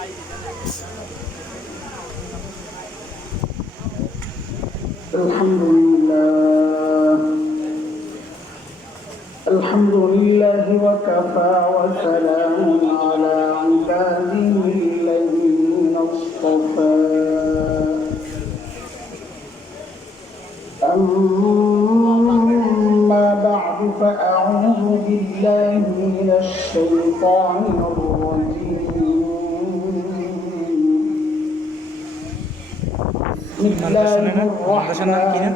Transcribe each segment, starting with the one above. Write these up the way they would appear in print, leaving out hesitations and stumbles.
الحمد لله وكفى وسلام على عباده الذين اصطفى أما بعد فأعوذ بالله من الشيطان الرجيم بسم الله الرحمن الرحيم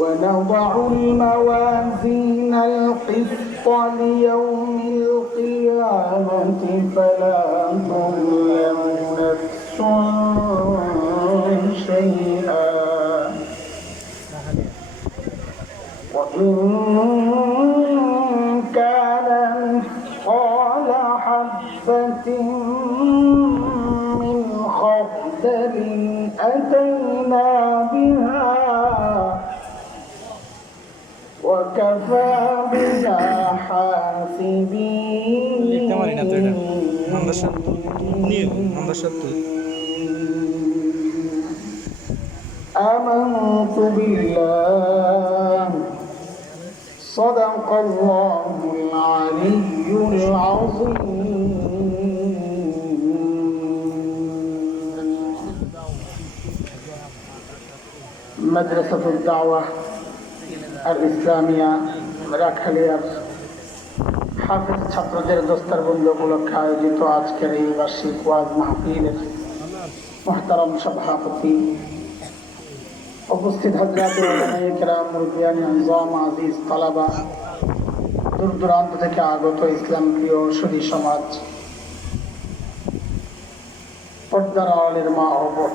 ونضع الموازين القسط ليوم القيامة فلا تظلم نفس شيئا وإن كان مثقال حبة من خردل أتينا بها وكفى بنا حاسبين آمنت بالله صدق الله العلي العظيم مدرسة الدعوة الإسلامية রাখালিয়ার হাফেজ ছাত্রদের দোস্তারবন্দ উপলক্ষে আয়োজিত আজকের এই বার্ষিক ওয়াজ মাহফিলের মুহতারাম সভাপতি, উপস্থিত হযরত উলামায়ে কেরাম, মুরব্বিয়ান আযম, আজিজ তালাবা, দূর দূরান্ত থেকে আগত ইসলাম প্রিয় সুধী সমাজ, পর্দার আড়ালের মা ও বোন,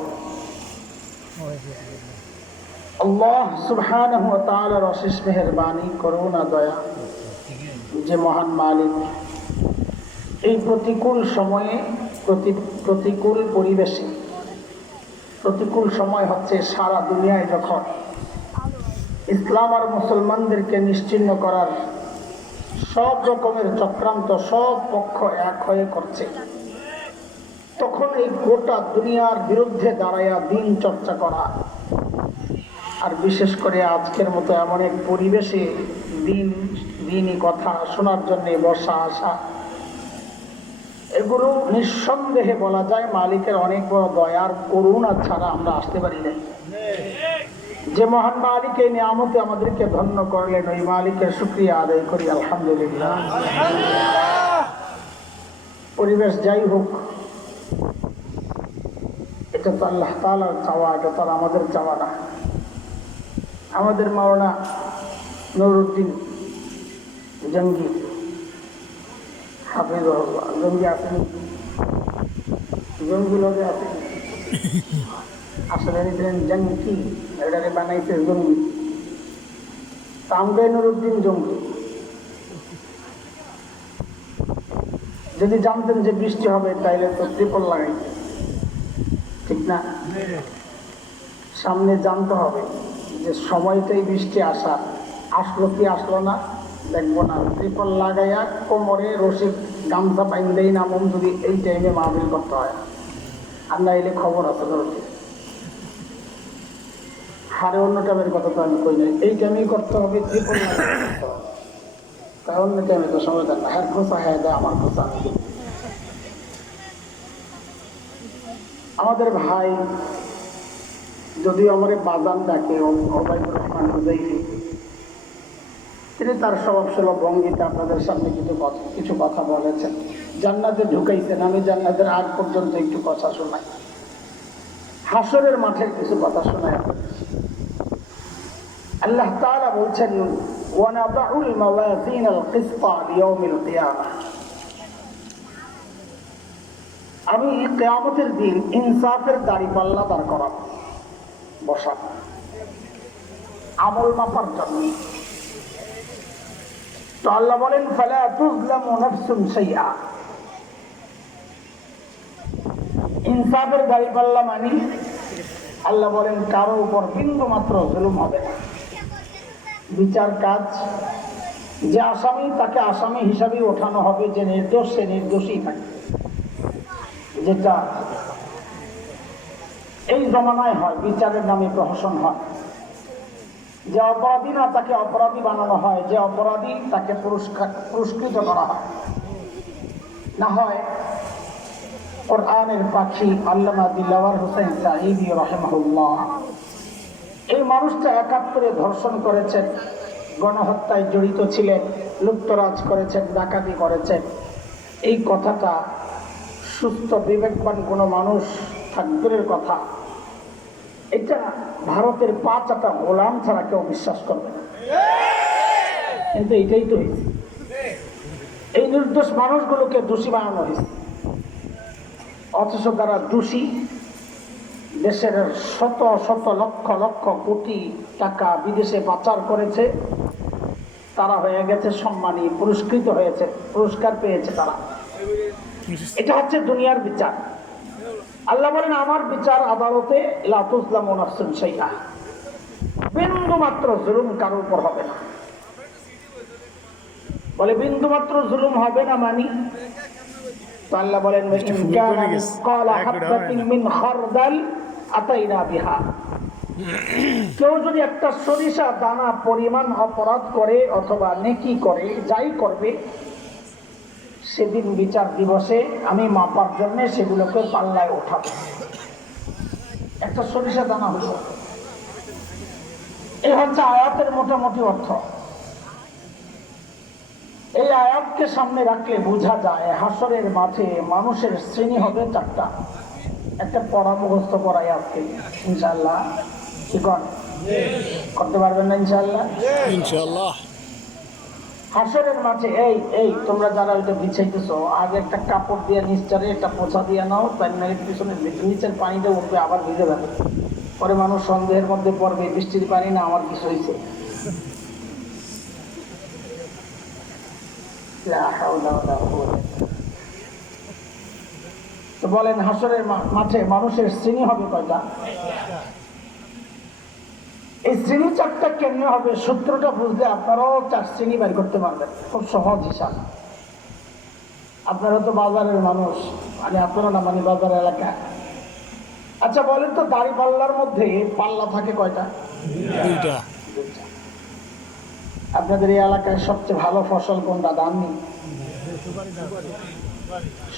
আল্লাহ সুবহানাহু ওয়া তাআলার অশেষ মেহেরবানি, করুণা, দয়া যে মহান মালিক এই প্রতিকূল সময়ে, প্রতিকূল পরিবেশে, প্রতিকূল সময় হচ্ছে সারা দুনিয়ায় যখন ইসলাম আর মুসলমানদেরকে নিশ্চিহ্ন করার সব রকমের চক্রান্ত সব পক্ষ এক হয়ে করছে, তখন এই গোটা দুনিয়ার বিরুদ্ধে দাঁড়াইয়া দিন চর্চা করা, আর বিশেষ করে আজকের মতো এমন এক পরিবেশে দিনই কথা শোনার জন্য বসা আসা, এগুলো নিঃসন্দেহে বলা যায় মালিকের অনেক বড় দয়ার করুণা ছাড়া আমরা আসতে পারি নাই। যে মহান মালিক এই নিয়ামতে আমাদেরকে ধন্য করলেন, ওই মালিকের শুকরিয়া আদায় করি আলহামদুলিল্লাহ। পরিবেশ যাই হোক, এটা তো আল্লাহ তাআলার চাওয়া, এটা তো আমাদের চাওয়া না। আমাদের মাওলানা নুরউদ্দিন জঙ্গি হাফিজাহুল্লাহ, জঙ্গি আসেন, জঙ্গি লোকে আসেন, আসলে নিলেন জঙ্গি, এটাকে বানাইছে জঙ্গি, তামগাই নুরউদ্দিন জঙ্গি। যদি জানতেন যে বৃষ্টি হবে তাইলে তো ত্রিপল লাগাইছে, ঠিক না? সামনে জানতে হবে যে সময়টাই বৃষ্টি আসার, আসলো কি আসলো না দেখবো না, ত্রিপল লাগাইয়া কোমরে রশি গামছা বাইন্দেই নামন যদি এই টাইমে মাহফিল করতে হয়, আর না এলে খবর আছে ধরতে হারে। অন্য টাইমের কথা তো আমি কই নাই, এই টাইমেই করতে হবে, ত্রিপল লাগাই করতে হবে, তাই অন্য টাইমে তো সময় দেন না। হ্যাঁ খোঁচা হ্যাঁ দেয়, আমার খোঁচা আমি দিই। আমাদের ভাই যদিও আমার বাজান ডাকে ওবায়দুর রহমান হুযাইফি, তিনি তার স্বভাবসুলভ ভঙ্গিতে আপনাদের সামনে কিছু কথা বলেছেন। জান্নাতে ঢুকাইছেন, আমি জান্নাতের আগ পর্যন্ত একটু কথা শোনাই, হাসরের মাঠের কিছু কথা শোনাই। আল্লাহ তাআলা বলছেন, ওয়ানাদাউল মাওয়াজিনাল কিসতা লিয়াউমিল কিয়ামাহ, আমি কিয়ামতের দিন ইনসাফের দাঁড়িপাল্লা দাঁড় করাবো, বসা আমল মাপার জন্য। তো আল্লাহ বলেন, ফালা তুযলামু নাফসুন শাইআ, ইনসাফের দাঁড়িপাল্লা মানি আল্লাহ বলেন কারো উপর বিন্দু মাত্র জুলুম হবে না। বিচার কাজ, যে আসামি তাকে আসামি হিসাবে ওঠানো হবে, যে নির্দোষ সে নির্দোষী থাকে, যেটা এই জমানায় হয়। বিচারের নামে প্রহসন হয়, যে অপরাধী না তাকে অপরাধী বানানো হয়, যে অপরাধী তাকে পুরস্কৃত করা হয়। না হয় কোরআনের পাখি আল্লামা দিলওয়ার হোসেন সাঈদী রাহিমাহুল্লাহ এই মানুষটা ৭১ ধর্ষণ করেছেন, গণহত্যায় জড়িত ছিলেন, লুপ্তরাজ করেছেন, ডাকাতি করেছেন। এই কথাটা সুস্থ বিবেকবান কোনো মানুষ থাকদূরের কথা, এটা ভারতের ৫টা গোলাম ছাড়া কেউ বিশ্বাস করবে না। কিন্তু এটাই তো হয়েছে, এই নির্দোষ মানুষগুলোকে দোষী বানানো হয়েছে। অথচ তারা দোষী, দেশের শত শত লক্ষ লক্ষ কোটি টাকা বিদেশে পাচার করেছে, তারা হয়ে গেছে সম্মানী, পুরস্কৃত হয়েছে, পুরস্কার পেয়েছে তারা। এটা হচ্ছে দুনিয়ার বিচার। আল্লাহ বলেন আমার বিচার আদালতে লা তুজলামু নাফসুন শাইআ, বিন্দু মাত্র জুলুম কারোর উপর হবে না। বলে বিন্দু মাত্র জুলুম হবে না মানি, তো আল্লাহ বলেন ইন কানা মিসকালা হাববাতিন মিন খারদাল আতাইনা বিহা, কেউ যদি একটা সরিষা দানা পরিমাণ অপরাধ করে অথবা নেকি করে, যাই করবে, সেদিন বিচার দিবসে আমি মাপার জন্য সেগুলোকে পাল্লায় ওঠাবো। একটা সরিষা দানা হলো, এই হচ্ছে আয়াতের মোটামুটি অর্থ। এই আয়াতকে সামনে রাখলে বোঝা যায় হাসরের মাঠে মানুষের শ্রেণী হবে ৪টা। একটা পড়া মুখস্থ করাই আজকে ইনশাআল্লাহ, কি করতে পারবেন না ইনশাআল্লাহ? ইনশাআল্লাহ। হাসরের মাঠে এই তোমরা যারা ওইটা বিছাইতেছো, আগে একটা কাপড় দিয়ে নিশ্চরে একটা পোছা দিয়ে নাও, তার পিছনে নিচের পানিটা উঠবে, আবার ভিজে যাবে। পরে মানুষ সন্দেহের মধ্যে পড়বে, বৃষ্টির পানি না আমার কিছু হয়েছে। তো বলেন হাসরের মাঠে মানুষের শ্রেণী হবে কয়টা? এই শ্রেণী ৪টা কেমনে হবে, সূত্রটা বুঝলে আপনারাও ৪ শ্রেণী বের করতে পারবেন, খুব সহজ হিসাব। আপনারা তো বাজারের মানুষ, মানে আপনারা না, মানে বাজার এলাকা। আচ্ছা বলেন তো, দাড়ি পাল্লার মধ্যে পাল্লা থাকে কয়টা? 2টা। আপনাদের এই এলাকায় সবচেয়ে ভালো ফসল কোনটা? ধান নেই,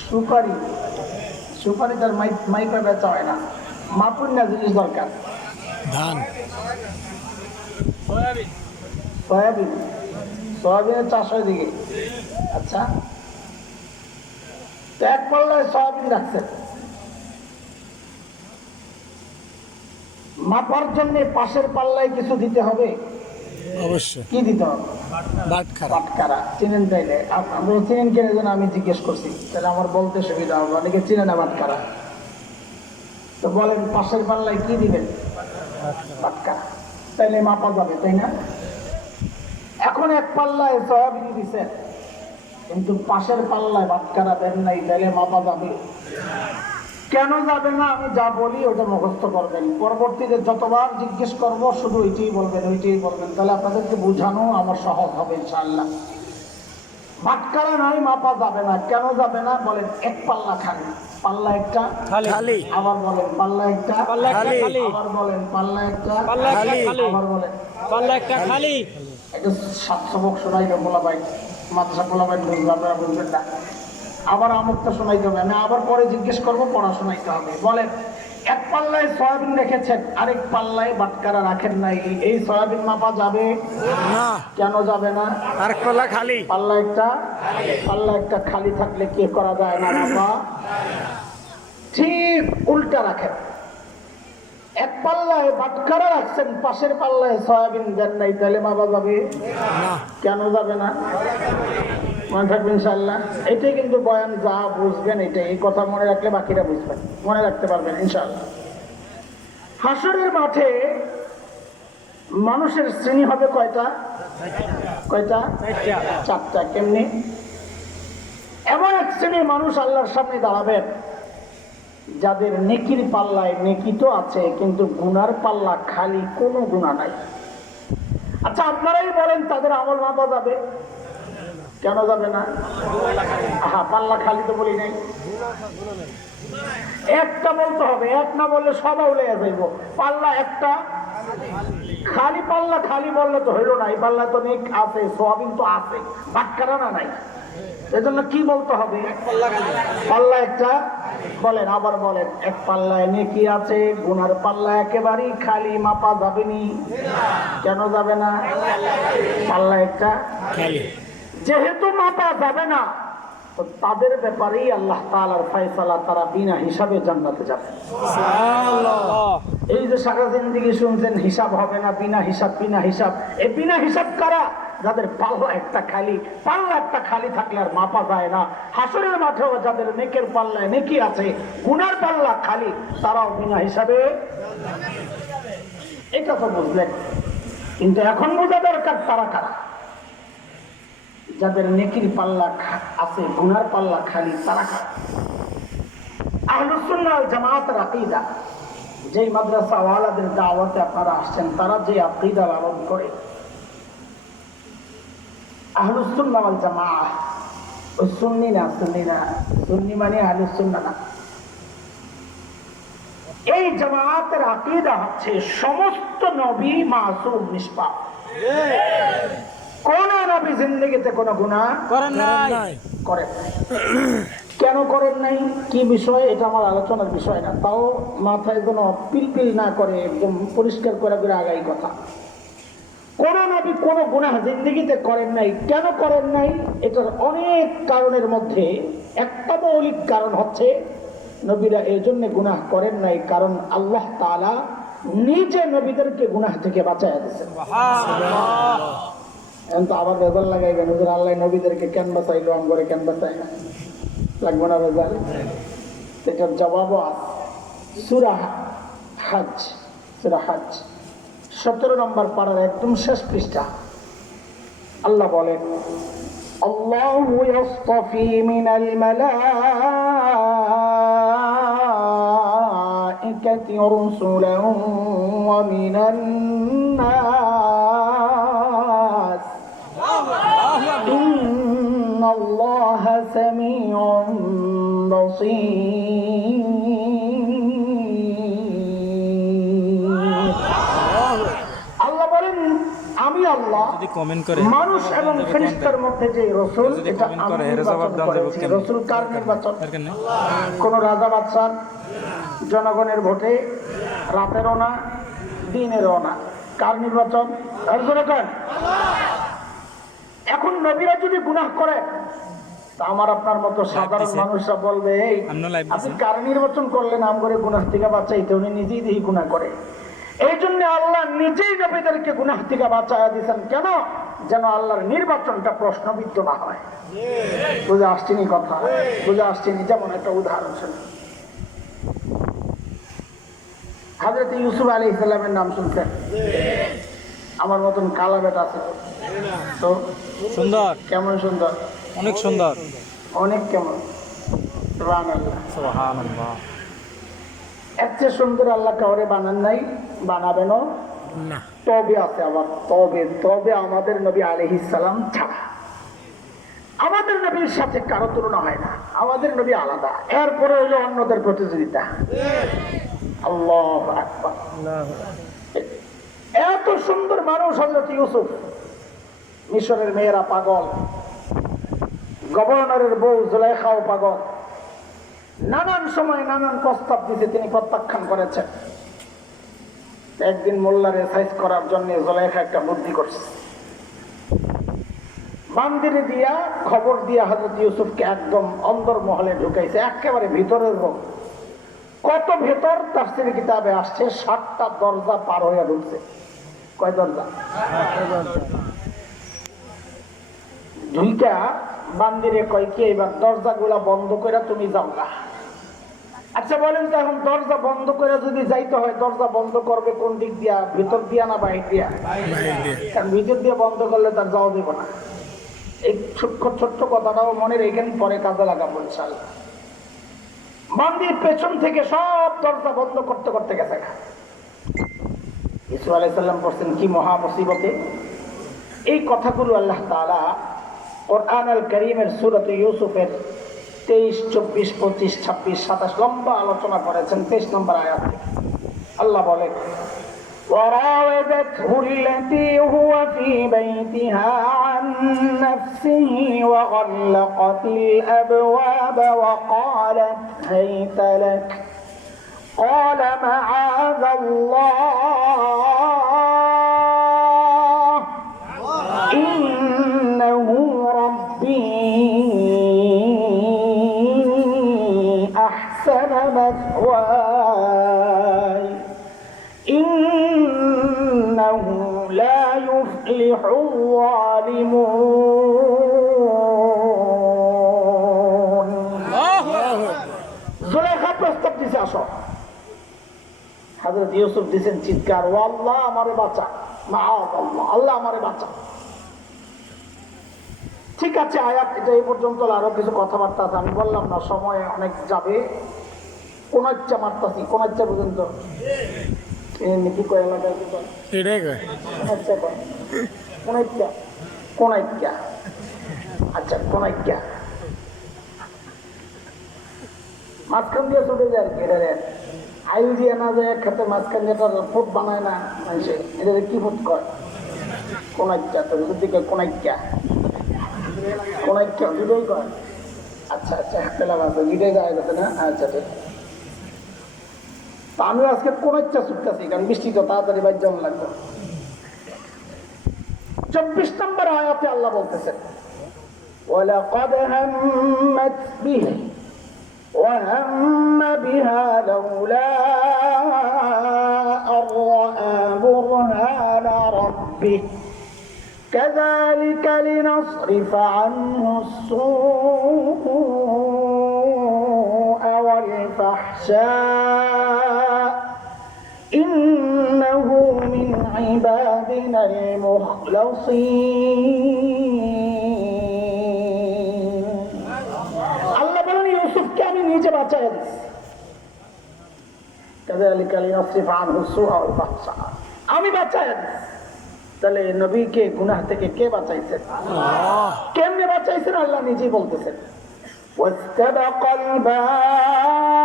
সুপারি। সুপারি তার মাইকা বেচা হয় না, মাপুর না জিনিস দরকার। ধান, সয়াবিন, সয়াবিনের চাষ হয় দিকে। আচ্ছা, এক পাল্লায় সয়াবিন রাখছেন, মাপার জন্য পাশের পাল্লায় কিছু দিতে হবে। অবশ্যই। কি দিতে হবে? বাটখারা। চিনেন? তাইলে আপনারা চিনেন কেন যেন আমি জিজ্ঞেস করছি, তাহলে আমার বলতে সুবিধা হবে। অনেকে চিনে না বাটখারা। তো বলেন পাশের পাল্লায় কি দিবেন? বাটখারা। তাইলে মাপা যাবে, তাই না? এখন এক পাল্লায় সয়াবিন দিচ্ছেন, কিন্তু পাশের পাল্লায় বাটখারা দেন নাই, তাইলে মাপা যাবে? কেন যাবে না? আমি যা বলি ওটা মুখস্থ করবেন, পরবর্তীতে যতবার জিজ্ঞেস করব শুধু ওইটাই বলবেন, ওইটাই বলবেন, তাহলে আপনাদেরকে বোঝানো আমার সহজ হবে ইনশাআল্লাহ। বাটখারা নাই, মাপা যাবে না। কেন যাবে না? বলেন এক পাল্লা খালি, পাল্লা একটা খালি। আবার বলেন পাল্লা একটা খালি। আবার বলেন পাল্লা একটা খালি। আবার বলেন পাল্লা একটা খালি। একটা 7 সবক শোনাইবে বলা ভাই, মাদ্রাসা বলা ভাই বুঝবে, আপনারা বুঝবেন না। আবার আমুকটা শোনাইতে হবে, আমি আবার পরে জিজ্ঞেস করবো, পড়া শোনাইতে হবে। বলেন এক পাল্লায় সয়াবিন রেখেছেন, আরেক পাল্লায় বাটখারা রাখেন নাই, এই সয়াবিন মাপা যাবে না। কেন যাবে না? আরেক পাল্লা খালি। পাল্লা একটা খালি থাকলে কি করা যায় না মাপা? ঠিক উল্টা রাখেন, এক পাল্লায় বাটখারা রাখছেন, পাশের পাল্লায় সয়াবিন দেন নাই, তাহলে মাপা যাবে না। কেন যাবে না? মনে থাকবে ইনশাআল্লাহ। এটাই কিন্তু বয়ান, যা বুঝবেন এটা, এই কথা মনে রাখলে বাকিরা বুঝবেন, মনে রাখতে পারবেন ইনশাআল্লাহ। হাসরের মাঠে মানুষের শ্রেণী হবে কয়টা? 4টা। কেমনি? এমন এক শ্রেণীর মানুষ আল্লাহর সামনে দাঁড়াবেন, যাদের নেকির পাল্লায় নেকি তো আছে, কিন্তু গুনার পাল্লা খালি, কোনো গুনাহ নাই। আচ্ছা আপনারাই বলেন তাদের আমল মাপা যাবে? কেন যাবে না? আহা, পাল্লা খালি তো বলি নাই, একটা বলতে হবে, এক না বললে সব আউলে যাইব। পাল্লা একটা খালি, পাল্লা খালি বললে তো হইল না, এই পাল্লা তো নেক আছে, সোয়াবিন তো আছে, বাটকারা না নাই, এজন্য কি বলতে হবে? পাল্লা একটা। বলেন, আবার বলেন, এক পাল্লায় নেকি আছে, গুনার পাল্লা একেবারেই খালি, মাপা যাবে নি। কেন যাবে না? পাল্লা একটা খালি। যেহেতু মাপা যাবে না, তো তাদের ব্যাপারেই আল্লাহ তাআলার ফয়সালা, তারা বিনা হিসাবে জান্নাতে যাবে। এই যে সারা জিন্দেগি শুনছেন হিসাব হবে না, বিনা হিসাব বিনা হিসাব, এই বিনা হিসাব কারা? যাদের পাল্লা একটা খালি। পাল্লা একটা খালি থাকলে আর মাপা যায় না। হাসরের মাঠেও যাদের নেকের পাল্লায় নেকি আছে, গুনার পাল্লা খালি, তারাও বিনা হিসাবে। এটা তো বুঝলেন, কিন্তু এখন বোঝা দরকার তারা কারা। যাদের নেকির পাল্লা আছে, গুনার পাল্লা খালি, তারা কারা? আহলুস সুন্নাহ ওয়াল জামাতের আকীদা, যেই মাদ্রাসা ওয়ালাদের দাওয়াতে আপনারা আসছেন, তারা যে আকীদা লালন করে, আহলুস সুন্নাহ ওয়াল জামাআহ, ওই সুন্নি না, সুন্নি না, সুন্নি মানে আহলুস সুন্নাহ না। এই জামাতের আকীদা হচ্ছে সমস্ত নবী মাসুম, নিষ্পাপ। কোন নবী জিন্দেগিতে কোনো গুনাহ করেন নাই। করেন নাই। কেন করেন নাই, কি বিষয়, এটা আমার আলোচনার বিষয় না। তাও মাথায় কোনো পিলপিল না করে একদম পরিষ্কার করে করে আগাই কথা। কোন নবী কোনো গুনাহ জিন্দেগিতে করেন নাই। কেন করেন নাই? এটার অনেক কারণের মধ্যে একটা মৌলিক কারণ হচ্ছে, নবীরা এই জন্য গুনাহ করেন নাই কারণ আল্লাহ তাআলা নিজে নবীদেরকে গুনাহ থেকে বাঁচাইয়া দিয়েছেন। এখন তো আবার বেজাল লাগাইবেন, হুজুর আল্লাহ নবীদেরকে কেন বাঁচাইলো, আমগরে কেন বাঁচাই না, লাগবে না বেজাল? এটার জবাবও আছে। সূরা হজ, সূরা হজ 17 নম্বর পারার একদম শেষ পৃষ্ঠা আল্লাহ বলেন, আল্লাহু ইয়াসতাফি মিনাল মালাইকাতি রাসূলান ওয়া মিনান নাস ইন্নাল্লাহা সামিউন বাসীর। আমি আল্লাহ মানুষ এবং ফেরেশতার মধ্যে যে রাসূল, এটা আমি নির্বাচন করেছি। রাসূল কার নির্বাচন? কোন রাজা বাদশাহ জনগণের ভোটে, রাতেরও না দিনেরও না। কার নির্বাচন? এখন নবীরা যদি গুনাহ করে, তা আমার আপনার মতো সাধারণ মানুষরা বলবে, এই আপনি কার নির্বাচন করলেন আম করে গুনাহ থেকে বাঁচাইতে? উনি নিজেই দেখি গুনাহ করে। এই জন্য আল্লাহ নিজেই নবীদেরকে গুনাহ থেকে বাঁচায়া দিয়েছেন। কেন? যেন আল্লাহর নির্বাচনটা প্রশ্নবিদ্ধ না হয়। বুঝে আসছেনি কথা? বুঝে আসছেনি? যেমন একটা উদাহরণ শুনি, হযরত ইউসুফ আলাইহিস সালামের নাম শুনছেন? আমার মতন কালা বেটা আছে তো? সুন্দর। কেমন সুন্দর? অনেক সুন্দর। অনেক কেমন? সুবহানাল্লাহ, সুবহানাল্লাহ। এর চেয়ে সুন্দর আল্লাহ কাউরে বানান নাই, বানাবেনও না। তবে আছে আবার, তবে তবে আমাদের নবী আলাইহিস সালাম ছাড়া আমাদের নবীর সাথে কারো তুলনা হয় না। আমাদের নবী আলাদা, এরপরে হইল অন্যদের প্রতিযোগিতা। আল্লাহু আকবার। এত সুন্দর মানুষ হযরত ইউসুফ। মিশরের মেয়েরা পাগল, গভর্নরের বউ জুলাইখাও পাগল। নানান সময় নানান প্রস্তাব দিতে তিনি প্রত্যাখ্যান করেছেন। একদিন মোল্লারে সাইজ করার জন্য জুলাইখা একটা বুদ্ধি করছে। বান্দিরে দিয়া খবর দিয়া হযরত ইউসুফকে একদম অন্দরমহলে ঢুকাইছে, একেবারে ভিতরের রুম। কত ভেতর তাফসীর কিতাবে আসছে 7টা দরজা পার হয়ে ঢুকছে। কয় দরজা? ঢুইকা বান্দিরে কয় কি, এবার দরজাগুলা বন্ধ করে তুমি যাও না। আচ্ছা বলেন তো, এখন দরজা বন্ধ করে যদি যাইতে হয়, দরজা বন্ধ করবে কোন দিক দিয়া? ভিতর দিয়া না বাহির দিয়া? কারণ ভিতর দিয়ে বন্ধ করলে তার যাওয়া দেব না। এই ছোট্ট ছোট্ট কথাটাও মনে রেখেন, পরে কাজে লাগাবো ইনশাআল্লাহ। বান্দির পেছন থেকে সব দরজা বন্ধ করতে করতে গেছে। ইউসুফ আলাইহিস সালাম বলছেন, কি মহা মুসিবতে এই কথাগুলো আল্লাহ তাআলা কোরআন আল কারীমের সূরা ইউসুফের 23, 24, 25, 26, 27 লম্বা আলোচনা করেছেন। 23 নম্বর আয়াত থেকে আল্লাহ বলেন, وراودته التي هو في بيتها عن نفسه وغلقت الأبواب وقالت هيت لك قال معاذ الله إنه ربي أحسن مثواي إنه لا يفلح الظالمون জুলাইখা প্রস্তাব দিছে, আসো। হযরত ইউসুফ দিছেন চিৎকার, ও আল্লাহ আমারে বাঁচা, মাআযাল্লাহ, আল্লাহ আমারে বাঁচা। ঠিক আছে, আয়াত এটা এই পর্যন্ত। আরো কিছু কথাবার্তা আছে, আমি বললাম না সময় অনেক যাবে। কোন ইচ্ছা মারতাছি, কোন ইচ্ছা পর্যন্ত কি কয় এলাকায় কি কয় এটাই কয় আচ্ছা কয় কোন ইচ্ছা, কোন ইচ্ছা, আচ্ছা কোন ইচ্ছা মাঝখান দিয়ে চলে যায় আর কি। এটা আইল দিয়ে না যায় খেতে, মাঝখান দিয়ে ফুট বানায় না মানুষে, এটা কি ফুট কয়? কোন ইচ্ছা। তো দিকে কোন ইচ্ছা, কোন ইচ্ছা দুটোই কয়। আচ্ছা আচ্ছা, পেলাম আছে, দুটোই যায় গেছে না। আচ্ছা ঠিক। আমিও আজকে কোন ইচ্ছা ছুটতেছি, কারণ বৃষ্টি তো তাড়াতাড়ি বাইর যেমন লাগবে। 24 নম্বর আয়াতে আল্লাহ বলতেছেন, ওয়ালাকাদ হাম্মাত বিহি ওয়া হাম্মা বিহা লাউলা আন রাআ বুরহানা রাব্বিহ কাযালিকা লিনাসরিফা আনহু السوء والفحشاء إنه من عبادنا المخلصين আল্লাহ বলেন ইউসুফকে আমি নিজে বাঁচাই দিয়েছি। কাযালিকা লিনাসরিফা আনহু السوء والفحشاء, আমি বাঁচাই দিয়েছি। তাহলে নবীকে গুনাহ থেকে কে বাঁচাইছেন? কেমনে বাঁচাইছেন? আল্লাহ নিজেই বলতেছেন, واستبق الباب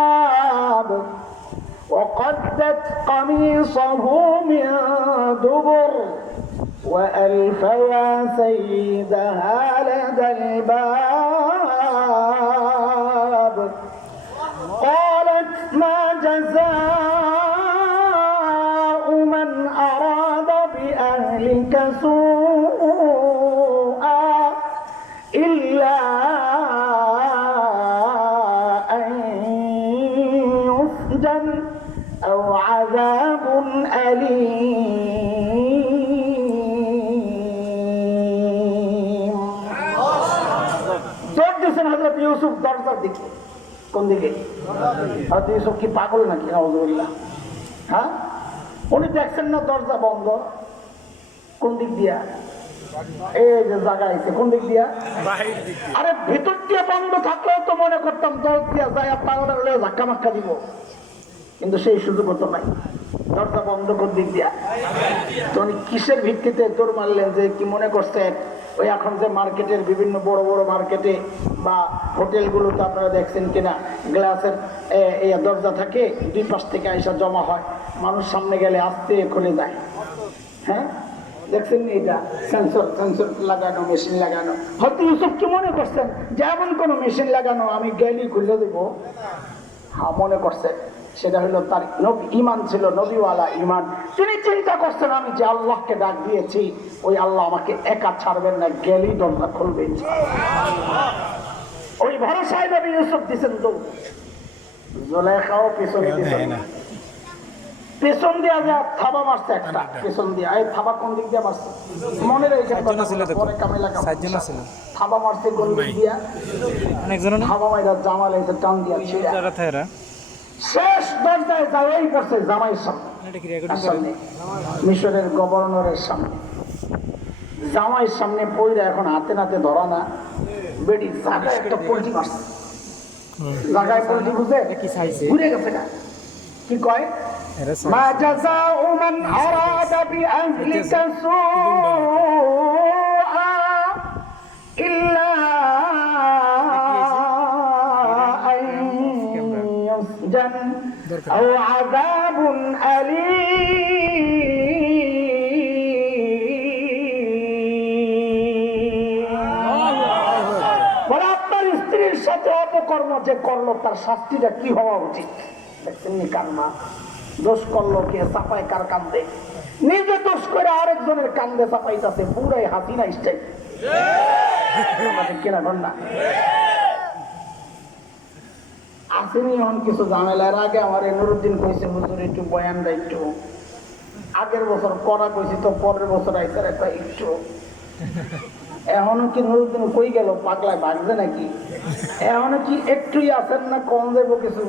وقدت قميصه من دبر وألف يا سيدها لدى الباب قالت ما جزاء من أراد بأهلك سوءا إلا أن يسجن أو عذاب أليم। দৌড় দিয়েছেন হযরত ইউসুফ দরজার দিকে। কোন দিকে? হযরত ইউসুফ কি পাগল নাকি? নাউযুবিল্লাহ। হ্যাঁ, উনি দেখছেন না দরজা বন্ধ? কোন দিক দিয়া? এই যে জায়গা আছে, কোন দিক দিয়া? আরে ভিতর দিয়ে বন্ধ থাকলেও তো মনে করতাম দরজা দিয়া যায় পাগলের হলে ধাক্কা মাক্কা দিব, কিন্তু সেই সুযোগ তো নাই। দরজা বন্ধ কোন দিক দিয়া? তো উনি কিসের ভিত্তিতে দৌড় মারলেন? যে কি মনে করছেন ওই এখন যে মার্কেটের বিভিন্ন বড় বড় মার্কেটে বা হোটেলগুলোতে আপনারা দেখছেন কিনা, গ্লাসের দরজা থাকে, দুই পাশ থেকে আইসা জমা হয়, মানুষ সামনে গেলে আস্তে খুলে যায়। হ্যাঁ, দেখছেন এটা সেন্সর সেন্সর লাগানো, মেশিন লাগানো। হয়তো ইউসুফ কি মনে করছেন যে এমন কোনো মেশিন লাগানো আমি গেলেই খুলে দেবো? হ্যাঁ, মনে করছেন। সেটা হলো তার ইমান ছিল, নবীওয়ালা ইমান। তিনি চিন্তা করছেন আমি যে আল্লাহকে ডাক দিয়েছি, ওই আল্লাহ আমাকে একা ছাড়বেন না, গেলেই দরজা খুলবেন। ওই ভরসায় নবী ইউসুফ দিচ্ছেন। তো জুলাইখাও পিছনে পেছন দিয়া যা থাবা মারছে একটা, পেছন দিয়া। এই থাবা কোন দিক দিয়া মারছে মনে রেখে পরে কামে লাগা। থাবা মারছে কোন দিক দিয়া? থাবা মাইরা জামা লাইছে টান দিয়া ছিড়া। শেষ দরজায় যাওয়াই পড়ছে জামাইয়ের সামনে, মিশরের গভর্নরের সামনে। জামাইয়ের সামনে পইরা এখন হাতে নাতে ধরা না, বেডি জায়গায় একটা পল্টি মারছে। জায়গায় পল্টি বুঝে ঘুরে গেছে না। কি কয়? মা জাযাউ মান আরাদা বিআহলিকা সুআ আও আযাবুন আলীম। বলে আপনার স্ত্রীর সাথে অপকর্ম যে করলো তার শাস্তিটা কি হওয়া উচিত? দেখছেন নি কান্না, দোষ করলো কে, চাপায় কার কান্দে, নিজে দোষ করে আরেকজনের কান্দে চাপাইতেছে, পুরাই হাসিনা স্টাইল। কেনা ঘটনা আসেনি এখন কিছু ঝামেলার আগে আমার নুরুদ্দিন কইছে হুজুর একটু বয়ানটা একটু আগের বছর করা কইছি তো পরের বছর আইসার একটা একটু এখনো কি নুরুদ্দিন কই গেল, পাগলায় ভাগছে নাকি? এখনো কি একটুই আছেন না কম যাবো কিছু?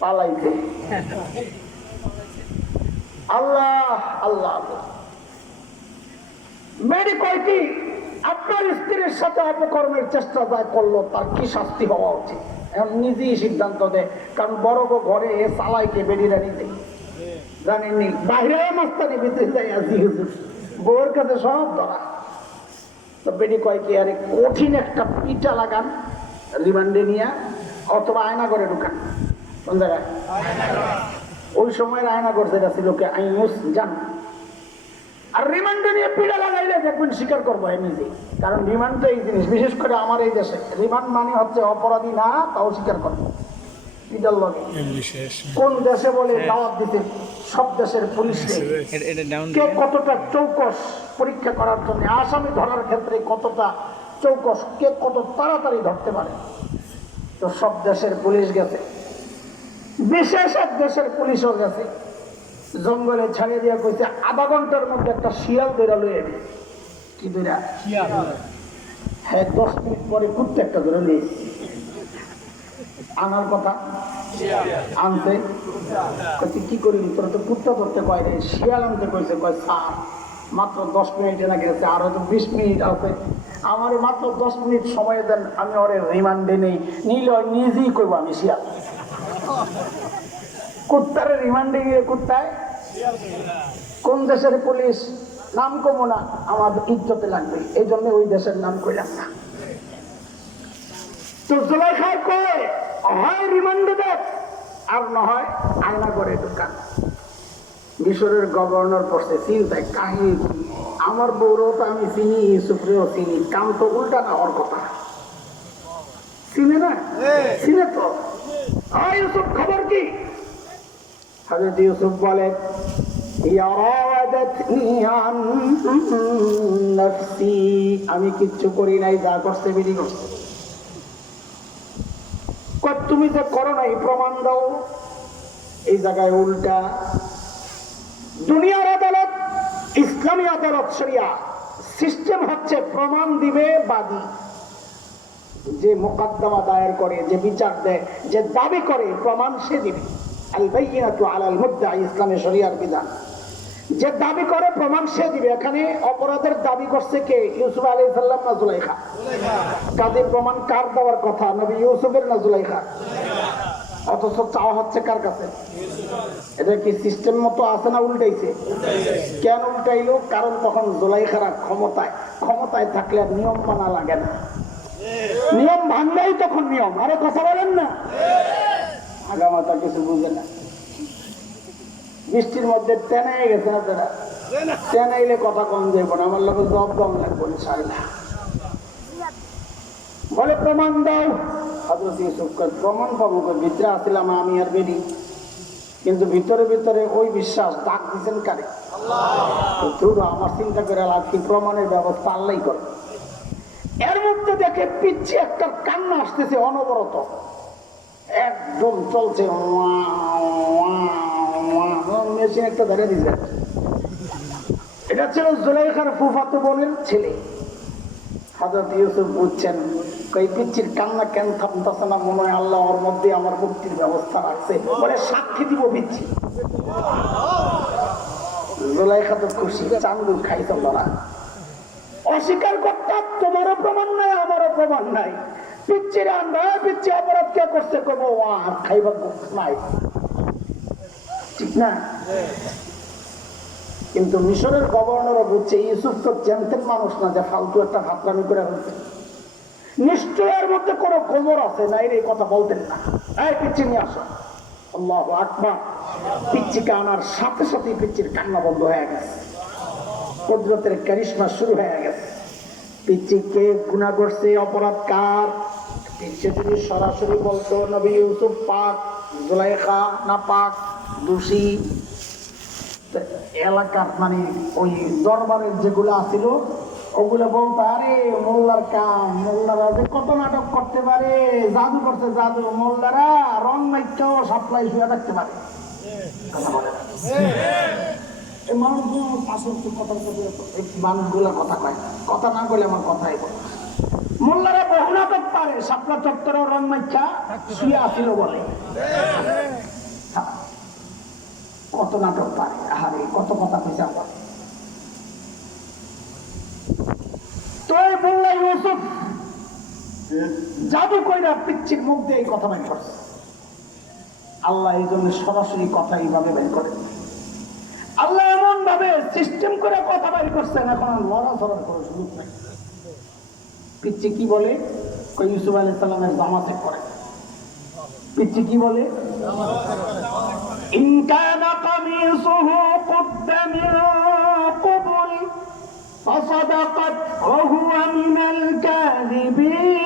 পালাইছে। আল্লাহ আল্লাহ মেরি কয় কি আপনার স্ত্রীর সাথে অপকর্মের চেষ্টা যা করলো তার কি শাস্তি হওয়া উচিত? এখন নিজেই সিদ্ধান্ত দেয়, কারণ বড় ঘরে চালাইকে বেরিয়ে নিতে জানেননি, বাইরে মাস্তানি ভিতরে যাই আজি হুজুর বউর কাছে সব ধরা। তো বেটি কয় কি আরে কঠিন একটা পিঠা লাগান রিমান্ডে নিয়ে, অথবা আয়না করে ঢুকান। কোন জায়গায়? ওই সময়ের আয়নাগর যেটা ছিল কে আইনুস জান, আর রিমান্ডে নিয়ে পিড়া লাগাইলে দেখবেন স্বীকার করবো নিজে, কারণ রিমান্ড তো এই জিনিস, বিশেষ করে আমার এই দেশে রিমান্ড মানে হচ্ছে অপরাধী না তাও স্বীকার করবো পিটার লগে। কোন দেশে বলে দাওয়াত দিতে সব দেশের পুলিশ কে কতটা চৌকস পরীক্ষা করার জন্য, আসামি ধরার ক্ষেত্রে কতটা চৌকস, কে কত তাড়াতাড়ি ধরতে পারে। তো সব দেশের পুলিশ গেছে, বিশেষ এক দেশের পুলিশও গেছে, জঙ্গলে ছাড়িয়ে দিয়া কইছে আধা ঘন্টার মধ্যে একটা শিয়াল বেরা লইয়ে এনে। কি বেরা? হ্যাঁ, 10 মিনিট পরে কুত্তে একটা ধরে নিয়ে আনার কথা আনতে কইছে কি করিনি, তোরা তো কুত্তা ধরতে কয় রে, শিয়াল আনতে কইছে। কয় স্যার মাত্র 10 মিনিটে না গেছে, আরো তো 20 মিনিট আছে, আমার মাত্র 10 মিনিট সময় দেন, আমি ওরে রিমান্ডে নেই, নিলে নিজেই কইব আমি শিয়াল। কুত্তারে রিমান্ডে গিয়ে কুত্তায় কোন দেশের পুলিশ নাম কমো না, আমার ইজ্জতে লাগবে, এই জন্য ওই দেশের নাম কইলাম না। তো জুলাইখার কয় হয় রিমান্ডে দেখ, আর না হয় আয়না করে দোকান। মিশরের গভর্নর পড়ছে চিন্তায়, কাহিনী আমার বউরও তো আমি চিনি, ইউসুফরেও চিনি, কাম তো উল্টা না হওয়ার কথা। চিনে না? চিনে তো। ইউসুফ খবর কি? হযরত ইউসুফ বলেন আমি কিচ্ছু করি নাই, যা করছে বিধি করছে। তুমি যে করো নাই প্রমাণ দাও। এই জায়গায় উল্টা দুনিয়ার আদালত, ইসলামী আদালত, শরিয়া সিস্টেম হচ্ছে প্রমাণ দিবে বাদী, যে মোকদ্দমা দায়ের করে, যে বিচার দেয়, যে দাবি করে প্রমাণ সে দিবে। আল বাইয়িনাতু আলাল মুদ্দাঈ, ইসলামের শরিয়ার বিধান। যে দাবি করে প্রমাণ সে দিবে। এখানে অপরাধের দাবি করছে কে? ইউসুফ আলাইহিস সালাম না জুলাইখা? কাজে প্রমাণ কার দেওয়ার কথা? নবী ইউসুফের না জুলাইখা? অথচ চাওয়া হচ্ছে কার কাছে? এটা কি সিস্টেম মতো আছে না উল্টাইছে? কেন উল্টাইলো? কারণ তখন জুলাইখারা ক্ষমতায় থাকলে আর নিয়ম মানা লাগে না, নিয়ম ভাঙলেই তখন নিয়ম। আরে কথা বলেন না, আগামাতা কিছু বুঝে না। বৃষ্টির মধ্যে টেনাই গেছে না, তারা টেনাইলে কথা কম যাইব না, আমার লোক জব কম লাগবো ইনশাআল্লাহ। বলে প্রমাণ দাও। হযরত ইউসুফ প্রমাণ পাবো, ভিতরে আসছিলাম আমি আর বেরি, কিন্তু ভিতরে ভিতরে ওই বিশ্বাস ডাক দিচ্ছেন কারে? আমার চিন্তা করে লাভ কি, প্রমাণের ব্যবস্থা আল্লাহই করে। এর মধ্যে দেখে পিচ্ছি একটা কান্না আসতেছে অনবরত, একদম চলছে, মেশিন একটা ধরে দিছে। এটা ছিল জুলাইখার ফুফাতো বোনের ছেলে। হযরত ইউসুফ বুঝছেন কই পিচ্ছির কান্না কেন থামতেছে না, মনে হয় আল্লাহ ওর মধ্যে আমার মুক্তির ব্যবস্থা রাখছে, বলে সাক্ষী দিব পিচ্ছি। জুলাইখা তো খুশি, চান্দু খাইতো না, অস্বীকার করতাম তোমারও প্রমাণ নাই আমারও প্রমাণ নাই, পিচ্ছির আমরা পিচ্ছি অপরাধ কে করছে, কব আর খাইবার নাই, ঠিক না? কিন্তু মিশরের গভর্নরও বুঝছে ইউসুফ তো চ্যান্সের মানুষ না যে ফালতু একটা ফাতরামি করে হয়েছে, নিশ্চয়ের মধ্যে কোনো খবর আছে না, এই কথা বলতেন না। এই পিচ্ছি নিয়ে আসো। আল্লাহু আকবার। পিচ্ছিকে আনার সাথে সাথে পিচ্ছির কান্না বন্ধ হয়ে গেছে, কুদরতের কারিশমা শুরু হয়ে গেছে। পিচ্ছিকে গুনাহ করছে, অপরাধ কার? পিচ্ছি যদি সরাসরি বলতো নবী ইউসুফ পাক, জুলাইখা না পাক, দোষী, এলাকার মানে ওই দরবারের যেগুলো আছিল ওগুলো বলতো আরে মোল্লার কাম, মোল্লারা যে কত নাটক করতে পারে, জাদু করছে জাদু, মোল্লারা রং মাইকেও সাপ্লাই শুয়ে থাকতে পারে। কথা বলে না এই মানুষগুলো মানুষগুলা কথা কয়, কথা না বলে আমার কথাই বলে। মোল্লারা বহু নাটক পারে, সাপলা চত্বরে রং মাইকা শুয়ে আসিল বলে, কত নাটক পারে, আহারে কত কথা পেঁচা পারে। তো বললে ইউসুফ জাদু কইরা পিচ্ছির মুখ দিয়ে এই কথা বের করছে। আল্লাহ এই জন্য সরাসরি কথা এইভাবে বের করে, আল্লাহ এমন ভাবে সিস্টেম করে কথা বের করছেন, এখন লড়াচড়ার কোনো সুযোগ নাই। পিচ্ছি কি বলে? ইউসুফ আলাইহিস সালামের জামা চেক করে। পিচ্ছি কি বলে? ইন কানা কামিসুহু কুদ্দা মিন কুবুল ফাসাদাকাত ওয়া হুয়া মিনাল কাযিবিন